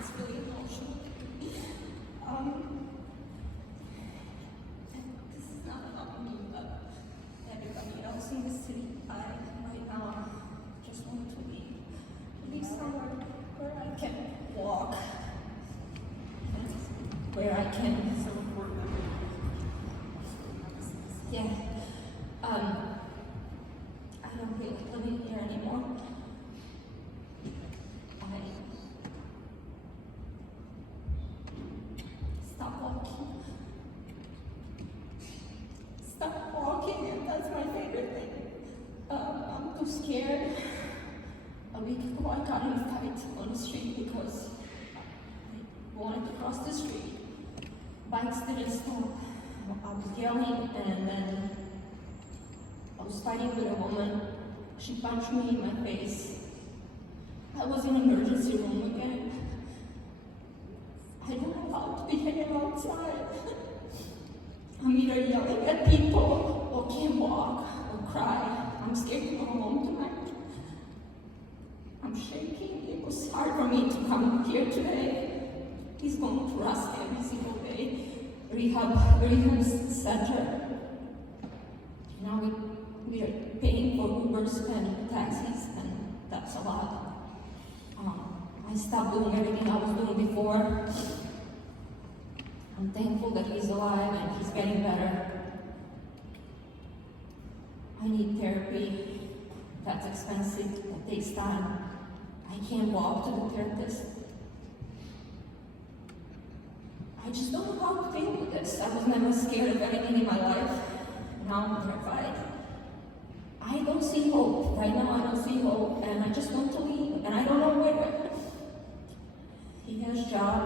It's really emotional. This is not about me, but everybody else in the city. Right now just want to leave somewhere where I can walk, where I can. Yeah. I don't feel like living here anymore. I stop walking. Stop walking, and that's my favorite thing. I'm too scared. A week ago, I got in a fight on the street because I wanted to cross the street. Bikes didn't stop. I was yelling, and then I was fighting with a woman. She punched me in my face. I was in emergency room again. I don't know how to behave outside. I'm either yelling at people, or can't walk, or cry. I'm scared to go home tonight. I'm shaking. It was hard for me to come here today. He's going to Rust every single day. Rehab center. Now we are paying for Ubers and taxis, and that's a lot. I stopped doing everything I was doing before. I'm thankful that he's alive and he's getting better. I need therapy. That's expensive. That takes time. I can't walk to the therapist. I just don't know how to deal with this. I was never scared of anything in my life. Now I'm terrified. I don't see hope. Right now I don't see hope, and I just want to leave, and I don't know where. He has a job.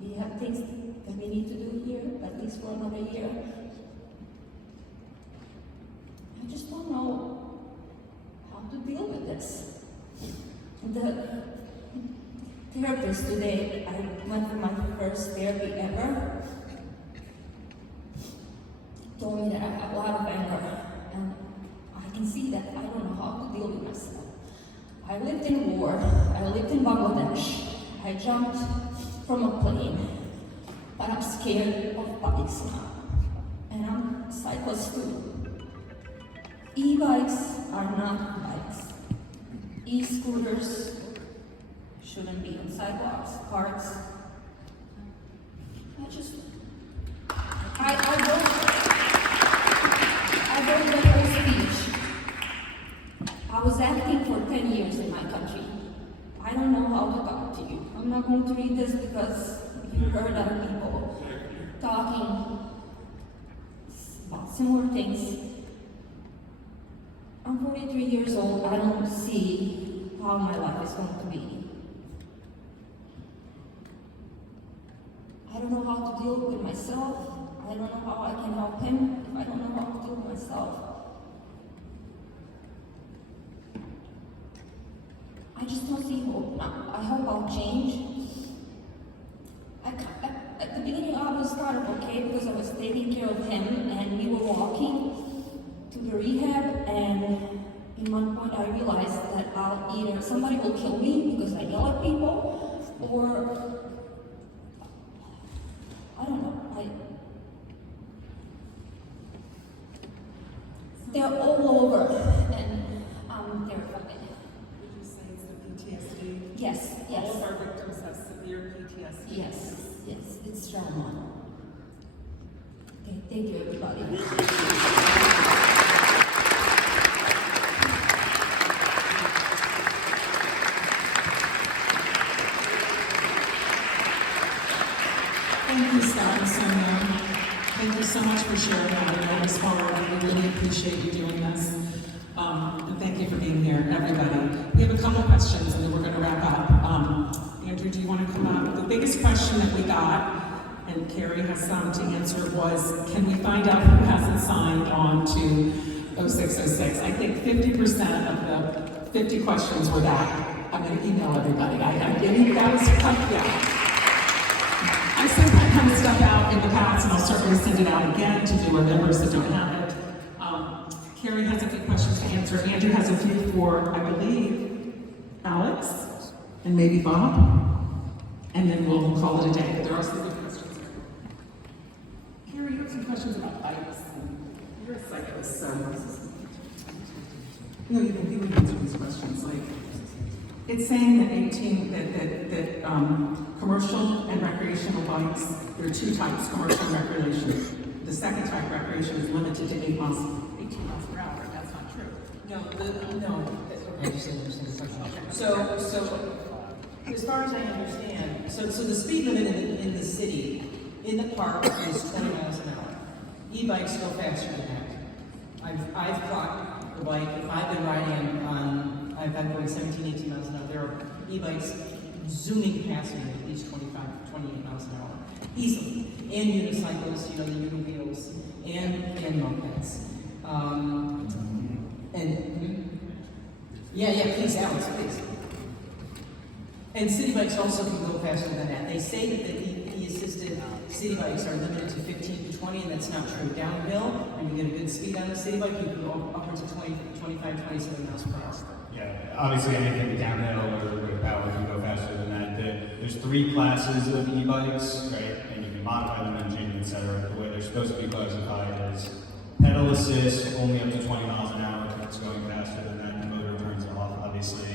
We have things that we need to do here, at least for another year. I just don't know how to deal with this. The therapist today, I went for my first therapy ever, told me that I have a lot of anger, and I can see that I don't know how to deal with myself. I lived in war. I lived in Bangladesh. I jumped from a plane, but I'm scared of bikes now, and I'm a cyclist too. E-bikes are not bikes. E-scooters shouldn't be on sidewalks, parks. I wrote the whole speech. I was acting for 10 years in my country. I don't know how to talk to you. I'm not going to read this because you heard other people talking about similar things. I'm 43 years old. I don't see how my life is going to be. I don't know how to deal with myself. I don't know how I can help him if I don't know how to deal with myself. I just don't see hope now. I hope I'll change. At the beginning, I was kind of okay because I was taking care of him, and we were walking to the rehab, and in one point I realized that either somebody will kill me because I yell at people, or I don't know. They're all over, and I'm terrified. Would you say it's the PTSD? Yes, yes. All of our victims have severe PTSD. Yes, yes, it's trauma. Okay, thank you, everybody. Thank you, Scott and Sonia. Thank you so much for sharing that. I know it's hard. We really appreciate you doing this. And thank you for being here, everybody. We have a couple questions, and then we're going to wrap up. Andrew, do you want to come up? The biggest question that we got, and Carrie has some to answer, was can we find out who hasn't signed on to 0606. I think 50% of the 50 questions were that. I'm going to email everybody. I'm getting that was yeah. I sent that kind of stuff out in the past, and I'll certainly send it out again to do our members that don't have it. Carrie has a few questions to answer. Andrew has a few for, I believe, Alex and maybe Bob, and then we'll call it a day. There are some good questions. Carrie, you have some questions about bikes. You're a cyclist, so you would answer these questions. Like, it's saying that commercial and recreational bikes, there are two types, commercial and recreation. The second type, recreation, is limited to 18 miles per hour. That's not true. No. I just didn't understand the question. So, as far as I understand, so the speed limit in the city, in the park, is 20 miles an hour. E-bikes go faster than that. I've clocked the bike, if I've been riding on, I've been going 17, 18 miles an hour, there are e-bikes zooming past me at least 28 miles an hour, easily. And unicycles, the uniwheels, and mopeds. Please, Alex, please. And city bikes also can go faster than that. They say that the e-assisted city bikes are limited to 15 to 20, and that's not true. Downhill, when you get a good speed on the city bike, you can go upwards of 20, 25, 27 miles per hour. Yeah, obviously anything downhill or with power can go faster than that. There's 3 classes of e-bikes, right? And you can modify them, engine, etc. The way they're supposed to be classified is pedal assist, only up to 20 miles an hour. If it's going faster than that, the motor turns off. Obviously,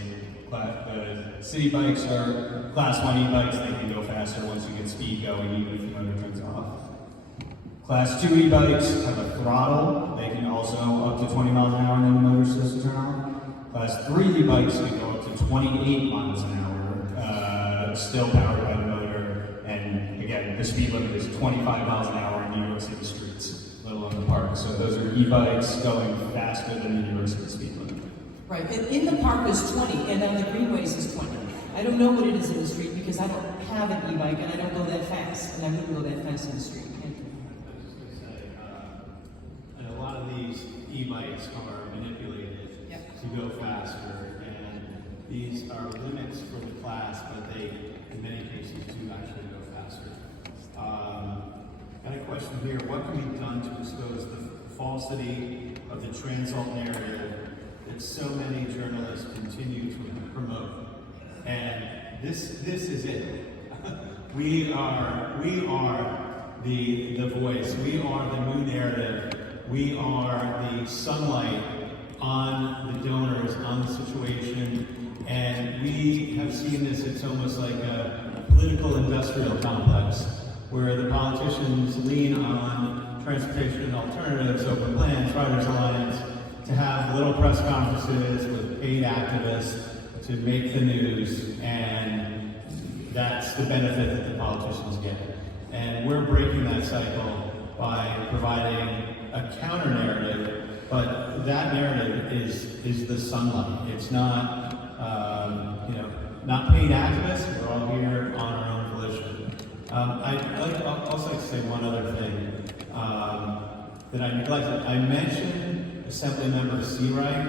the city bikes are class 1 e-bikes. They can go faster once you get speed going, even if the motor turns off. Class 2 e-bikes have a throttle. They can also up to 20 miles an hour, and then the motor starts to turn off. Class 3 e-bikes can go up to 28 miles an hour, still powered by the motor. And again, the speed limit is 25 miles an hour in New York City streets, let alone the park. So those are e-bikes going faster than the New York City speed limit. Right, and in the park is 20, and on the greenways is 20. I don't know what it is in the street because I don't have an e-bike and I don't go that fast, and I wouldn't go that fast in the street. And a lot of these e-bikes are manipulated to go faster, and these are limits for the class, but they, in many cases, do actually go faster. Got a question here. What can be done to expose the falsity of the Transalt narrative that so many journalists continue to promote? And this is it. We are the voice. We are the new narrative. We are the sunlight on the donors, on the situation, and we have seen this. It's almost like a political industrial complex where the politicians lean on transportation alternatives, open plans, Riders Alliance, to have little press conferences with paid activists to make the news, and that's the benefit that the politicians get. And we're breaking that cycle by providing a counter narrative, but that narrative is the sunlight. It's not, not paid activists. We're all here on our own volition. I'd also like to say one other thing that I neglected. I mentioned Assemblymember Seawright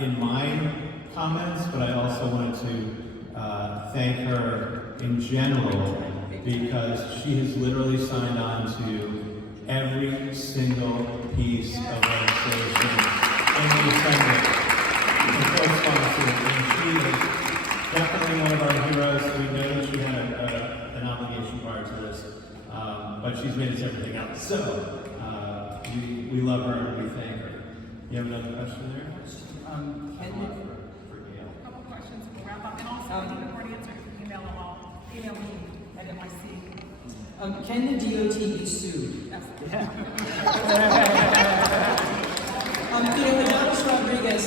in my comments, but I also wanted to thank her in general because she has literally signed on to every single piece of legislation in the Assembly, and co-sponsored, and she is definitely one of our heroes. We know she had an obligation prior to this, but she's made us everything else. So we love her and we thank her. You have another question there? A couple questions we'll wrap up, and also if you already answered, email me at NYC. Can the DOT be sued? Adonis Rodriguez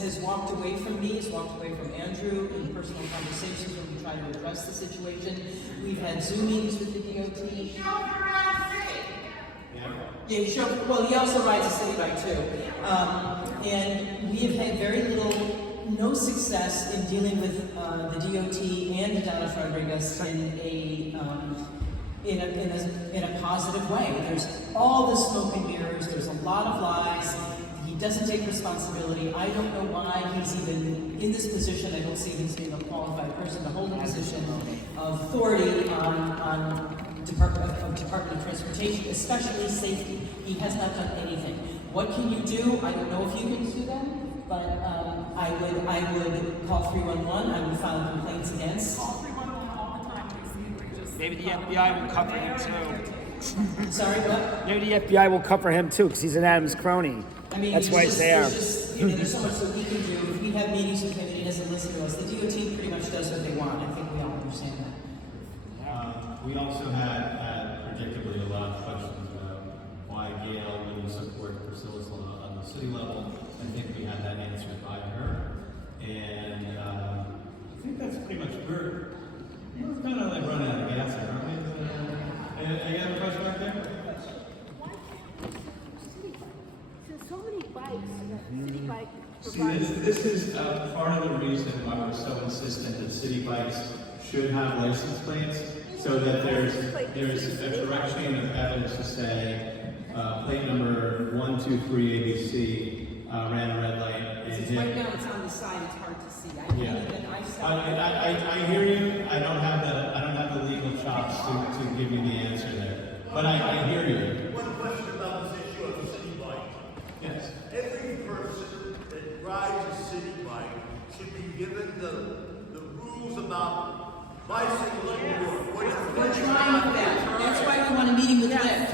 has walked away from me, has walked away from Andrew in personal conversations when we try to address the situation. We've had Zoomings with the DOT. Well, he also rides a city bike too. And we have had no success in dealing with the DOT and Adonis Rodriguez in a positive way. There's all the smoke and mirrors, there's a lot of lies, doesn't take responsibility. I don't know why he's even in this position. I don't see him as being a qualified person to hold a position of authority on Department of Transportation, especially safety. He has not done anything. What can you do? I don't know if you can sue them, but I would call 311. I would file complaints against. Maybe the FBI will cover him too. Sorry, what? Maybe the FBI will cover him too, because he's an Adams crony. I mean, that's why he's there. There's so much that we can do. If we have meetings with him and he doesn't listen to us, the DOT pretty much does what they want. I think we all understand that. We also had predictably a lot of questions about why Gail wouldn't support Priscilla's law on the city level. I think we had that answered by her. And I think that's pretty much we're kind of like running out of gas here, aren't we? Any other question right there? So many bikes, city bike. See, this is part of the reason why we're so insistent that city bikes should have license plates, so that there's a direct chain of evidence to say plate number 123 ABC ran a red light. It's right now, it's on the side, it's hard to see. I hear you. I don't have the legal chops to give you the answer there. But I hear you. One question about this issue of the city bike. Yes. Every person that rides a city bike should be given the rules about bicycling or We're trying for that. That's why we want a meeting with Lyft.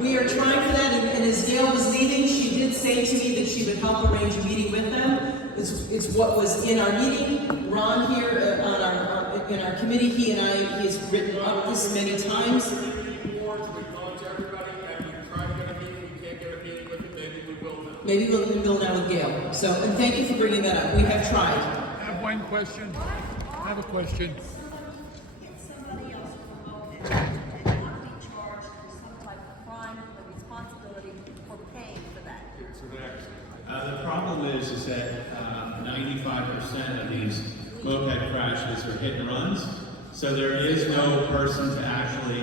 We are trying for that, and as Gail was leaving, she did say to me that she would help arrange a meeting with them. It's what was in our meeting. Ron here in our committee, he has written up this many times. Maybe we'll now with Gail. So, and thank you for bringing that up. We have tried. I have one question. I have a question. The problem is that 95% of these moped crashes are hit and runs. So there is no person to actually,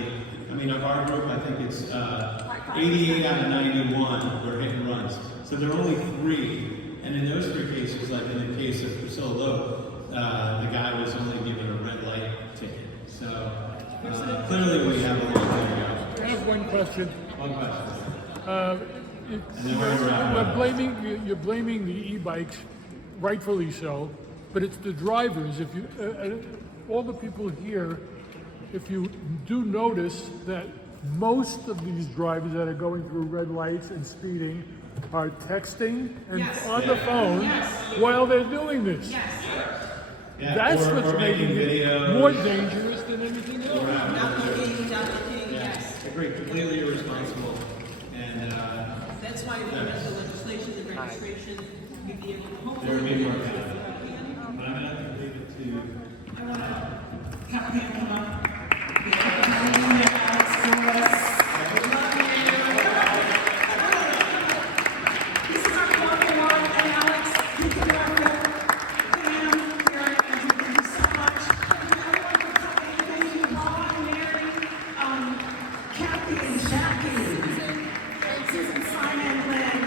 I mean, of our group, I think it's 88 out of 91 were hit and runs. So there are only 3. And in those 3 cases, like in the case of Priscilla Loeb, the guy was only given a red light ticket. So clearly we have a long way to go. I have one question. One question. You're blaming the e-bikes, rightfully so, but it's the drivers. If you, all the people here, if you do notice that most of these drivers that are going through red lights and speeding are texting and on the phone while they're doing this. That's what's making it more dangerous than anything else. Yes. Agree. Completely irresponsible. And that's why we have the legislation, the registration, there will be more benefit. But I'm going to leave it to Captain, come on. This is our corporate one, and Alex, you can work with Pam, Karen, Andrew, thank you so much. Thank you, Paul, Mary, Kathy and Jackie, Susan, Simon, Lynn,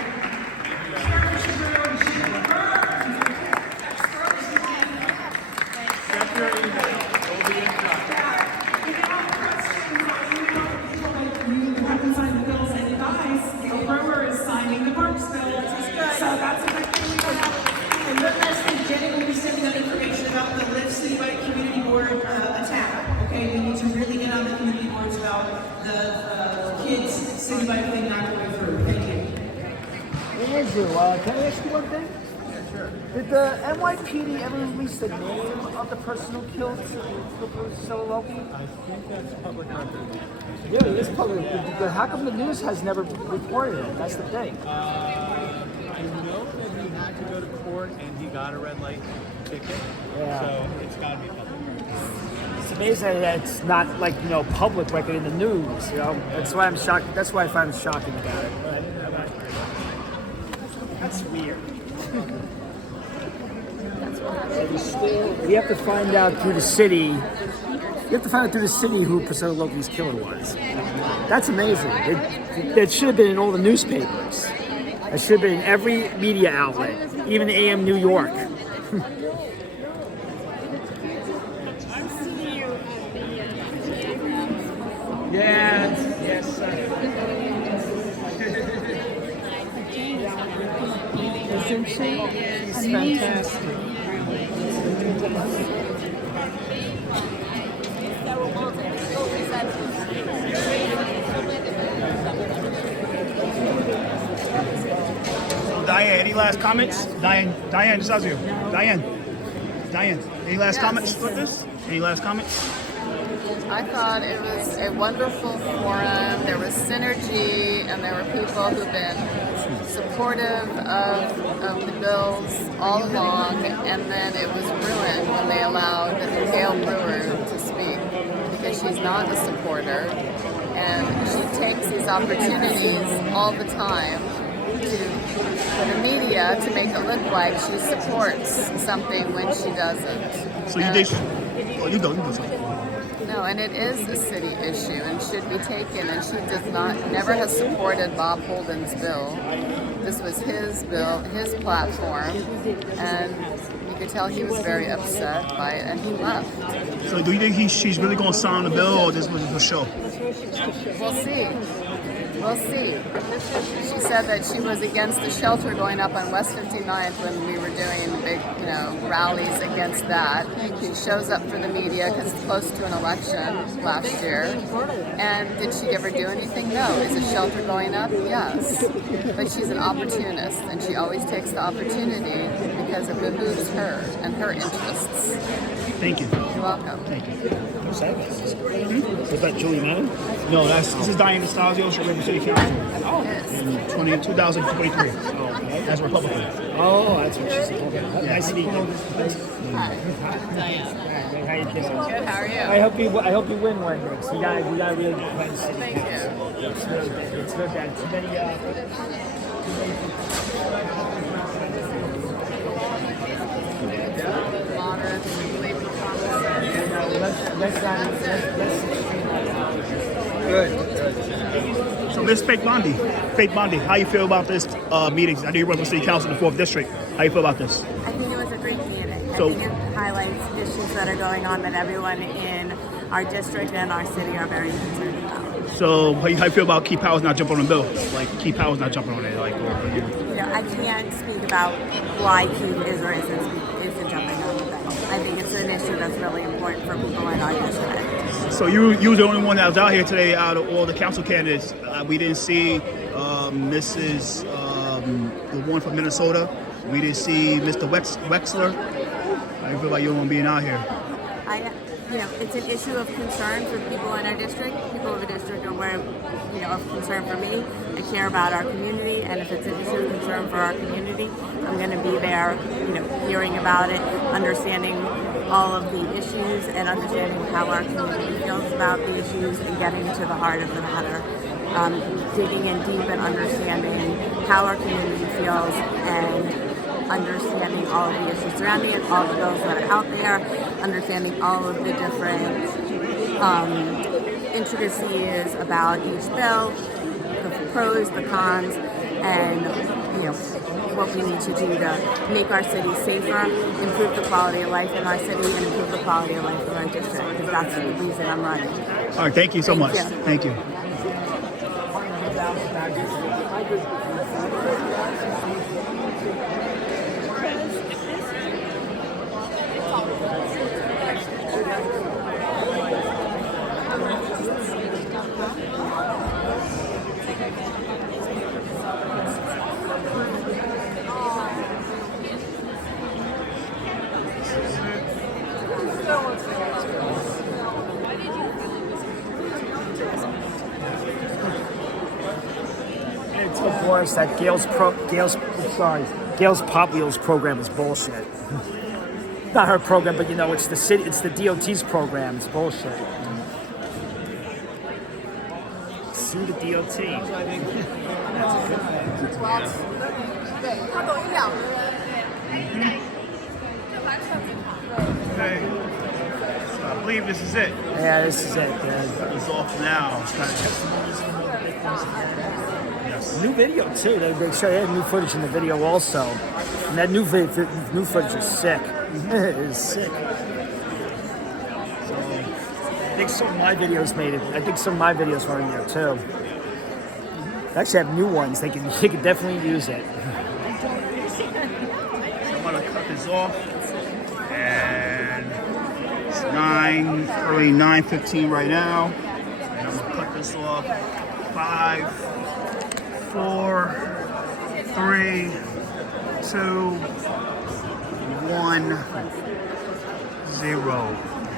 Karen Shabir, Sheila Burns, Check your email. It'll be in touch. You haven't signed the bills and advice. Gail Brewer is signing the parks bill. So that's a good thing we have. And one last thing, Jenny will be sending out information about the Lyft Citywide Community Board attack. Okay, we need to really get on the community boards about the kids citywide thing not going through. Thank you. Hey, Andrew, can I ask you one thing? Yeah, sure. Did the NYPD ever release the name of the person who killed Priscilla Loeb? I think that's public record. Yeah, it is public. How come the news has never reported it? That's the thing. I know that he had to go to court and he got a red light ticket. Yeah. So it's got to be public record. It's amazing that it's not like, public record in the news, That's why I'm shocked. That's why I find it shocking about it. That's weird. So we have to find out through the city You have to find out through the city who Priscilla Loki's killer was. That's amazing. That should have been in all the newspapers. It should have been in every media outlet, even AM New York. Yes, sir. Isn't she? She's fantastic. Diane, any last comments? Diane Sazio. Diane, any last comments with this? Any last comments? I thought it was a wonderful forum. There was synergy, and there were people who've been supportive of the bills all along, and then it was ruined when they allowed Gail Brewer to speak, because she's not a supporter, and she takes these opportunities all the time for the media to make it look like she supports something when she doesn't. So you think? Oh, you go. No, and it is a city issue and should be taken. And she never has supported Bob Holden's bill. This was his bill, his platform, and you could tell he was very upset by it, and he left. So do you think she's really going to sign the bill, or this was a show? We'll see. We'll see. She said that she was against the shelter going up on West 59th when we were doing big, rallies against that. She shows up for the media because it's close to an election last year. And did she ever do anything? No. Is the shelter going up? Yes. But she's an opportunist, and she always takes the opportunity because it behooves her and her interests. Thank you. You're welcome. Thank you. Was that Julie Madden? No, this is Diane Stasio. She ran for City Council in 2023 as a Republican. Oh, that's what she said. Okay. Nice to meet you. Hi. Diane. How you doing? Good, how are you? I hope you win one day. So we got really good play City Thank Council. you. It's very bad. Too many. Good. So Ms. Faith Bondi, how you feel about this meeting? I know you run for City Council in the 4th District. How you feel about this? I think it was a great meeting. I So- think it highlights issues that are going on that everyone in our district and our city are very concerned about. So how you feel about Key Powers not jumping on the bill? Like Key Powers not jumping on it? Like, I can't speak about why Keith is or isn't jumping on the bill. I think it's an issue that's really important for people in our district. So you was the only one that was out here today out of all the council candidates. We didn't see Mrs. The one from Minnesota. We didn't see Mr. Wexler. How do you feel about you one being out here? It's an issue of concern for people in our district. People of the district are of concern for me. I care about our community, and if it's an issue of concern for our community, I'm going to be there, hearing about it, understanding all of the issues, and understanding how our community feels about the issues, and getting to the heart of the matter. Digging in deep and understanding how our community feels, and understanding all of the issues surrounding it, all the bills that are out there, understanding all of the different intricacies about each bill, the pros, the cons, and what we need to do to make our city safer, improve the quality of life in our city, and improve the quality of life in our district, because that's the reason I'm running. All right, thank you so much. Thank you. It told Boris that Gail's Pop Wheels program is bullshit. Not her program, but it's the city, it's the DOT's program. It's bullshit. Sue the DOT. That's a good thing. Okay. believe this is it. Yeah, this is it. It's off now. It's kind of yes. New video too. They had new footage in the video also, and that new footage is sick. It is sick. So, I think some of my videos made it. I think some of my videos were in there too. They actually have new ones. They can definitely use it. So I'm gonna cut this off, and it's early 9:15 right now, and I'm gonna cut this off. 5, 4, 3, 2, 1, 0.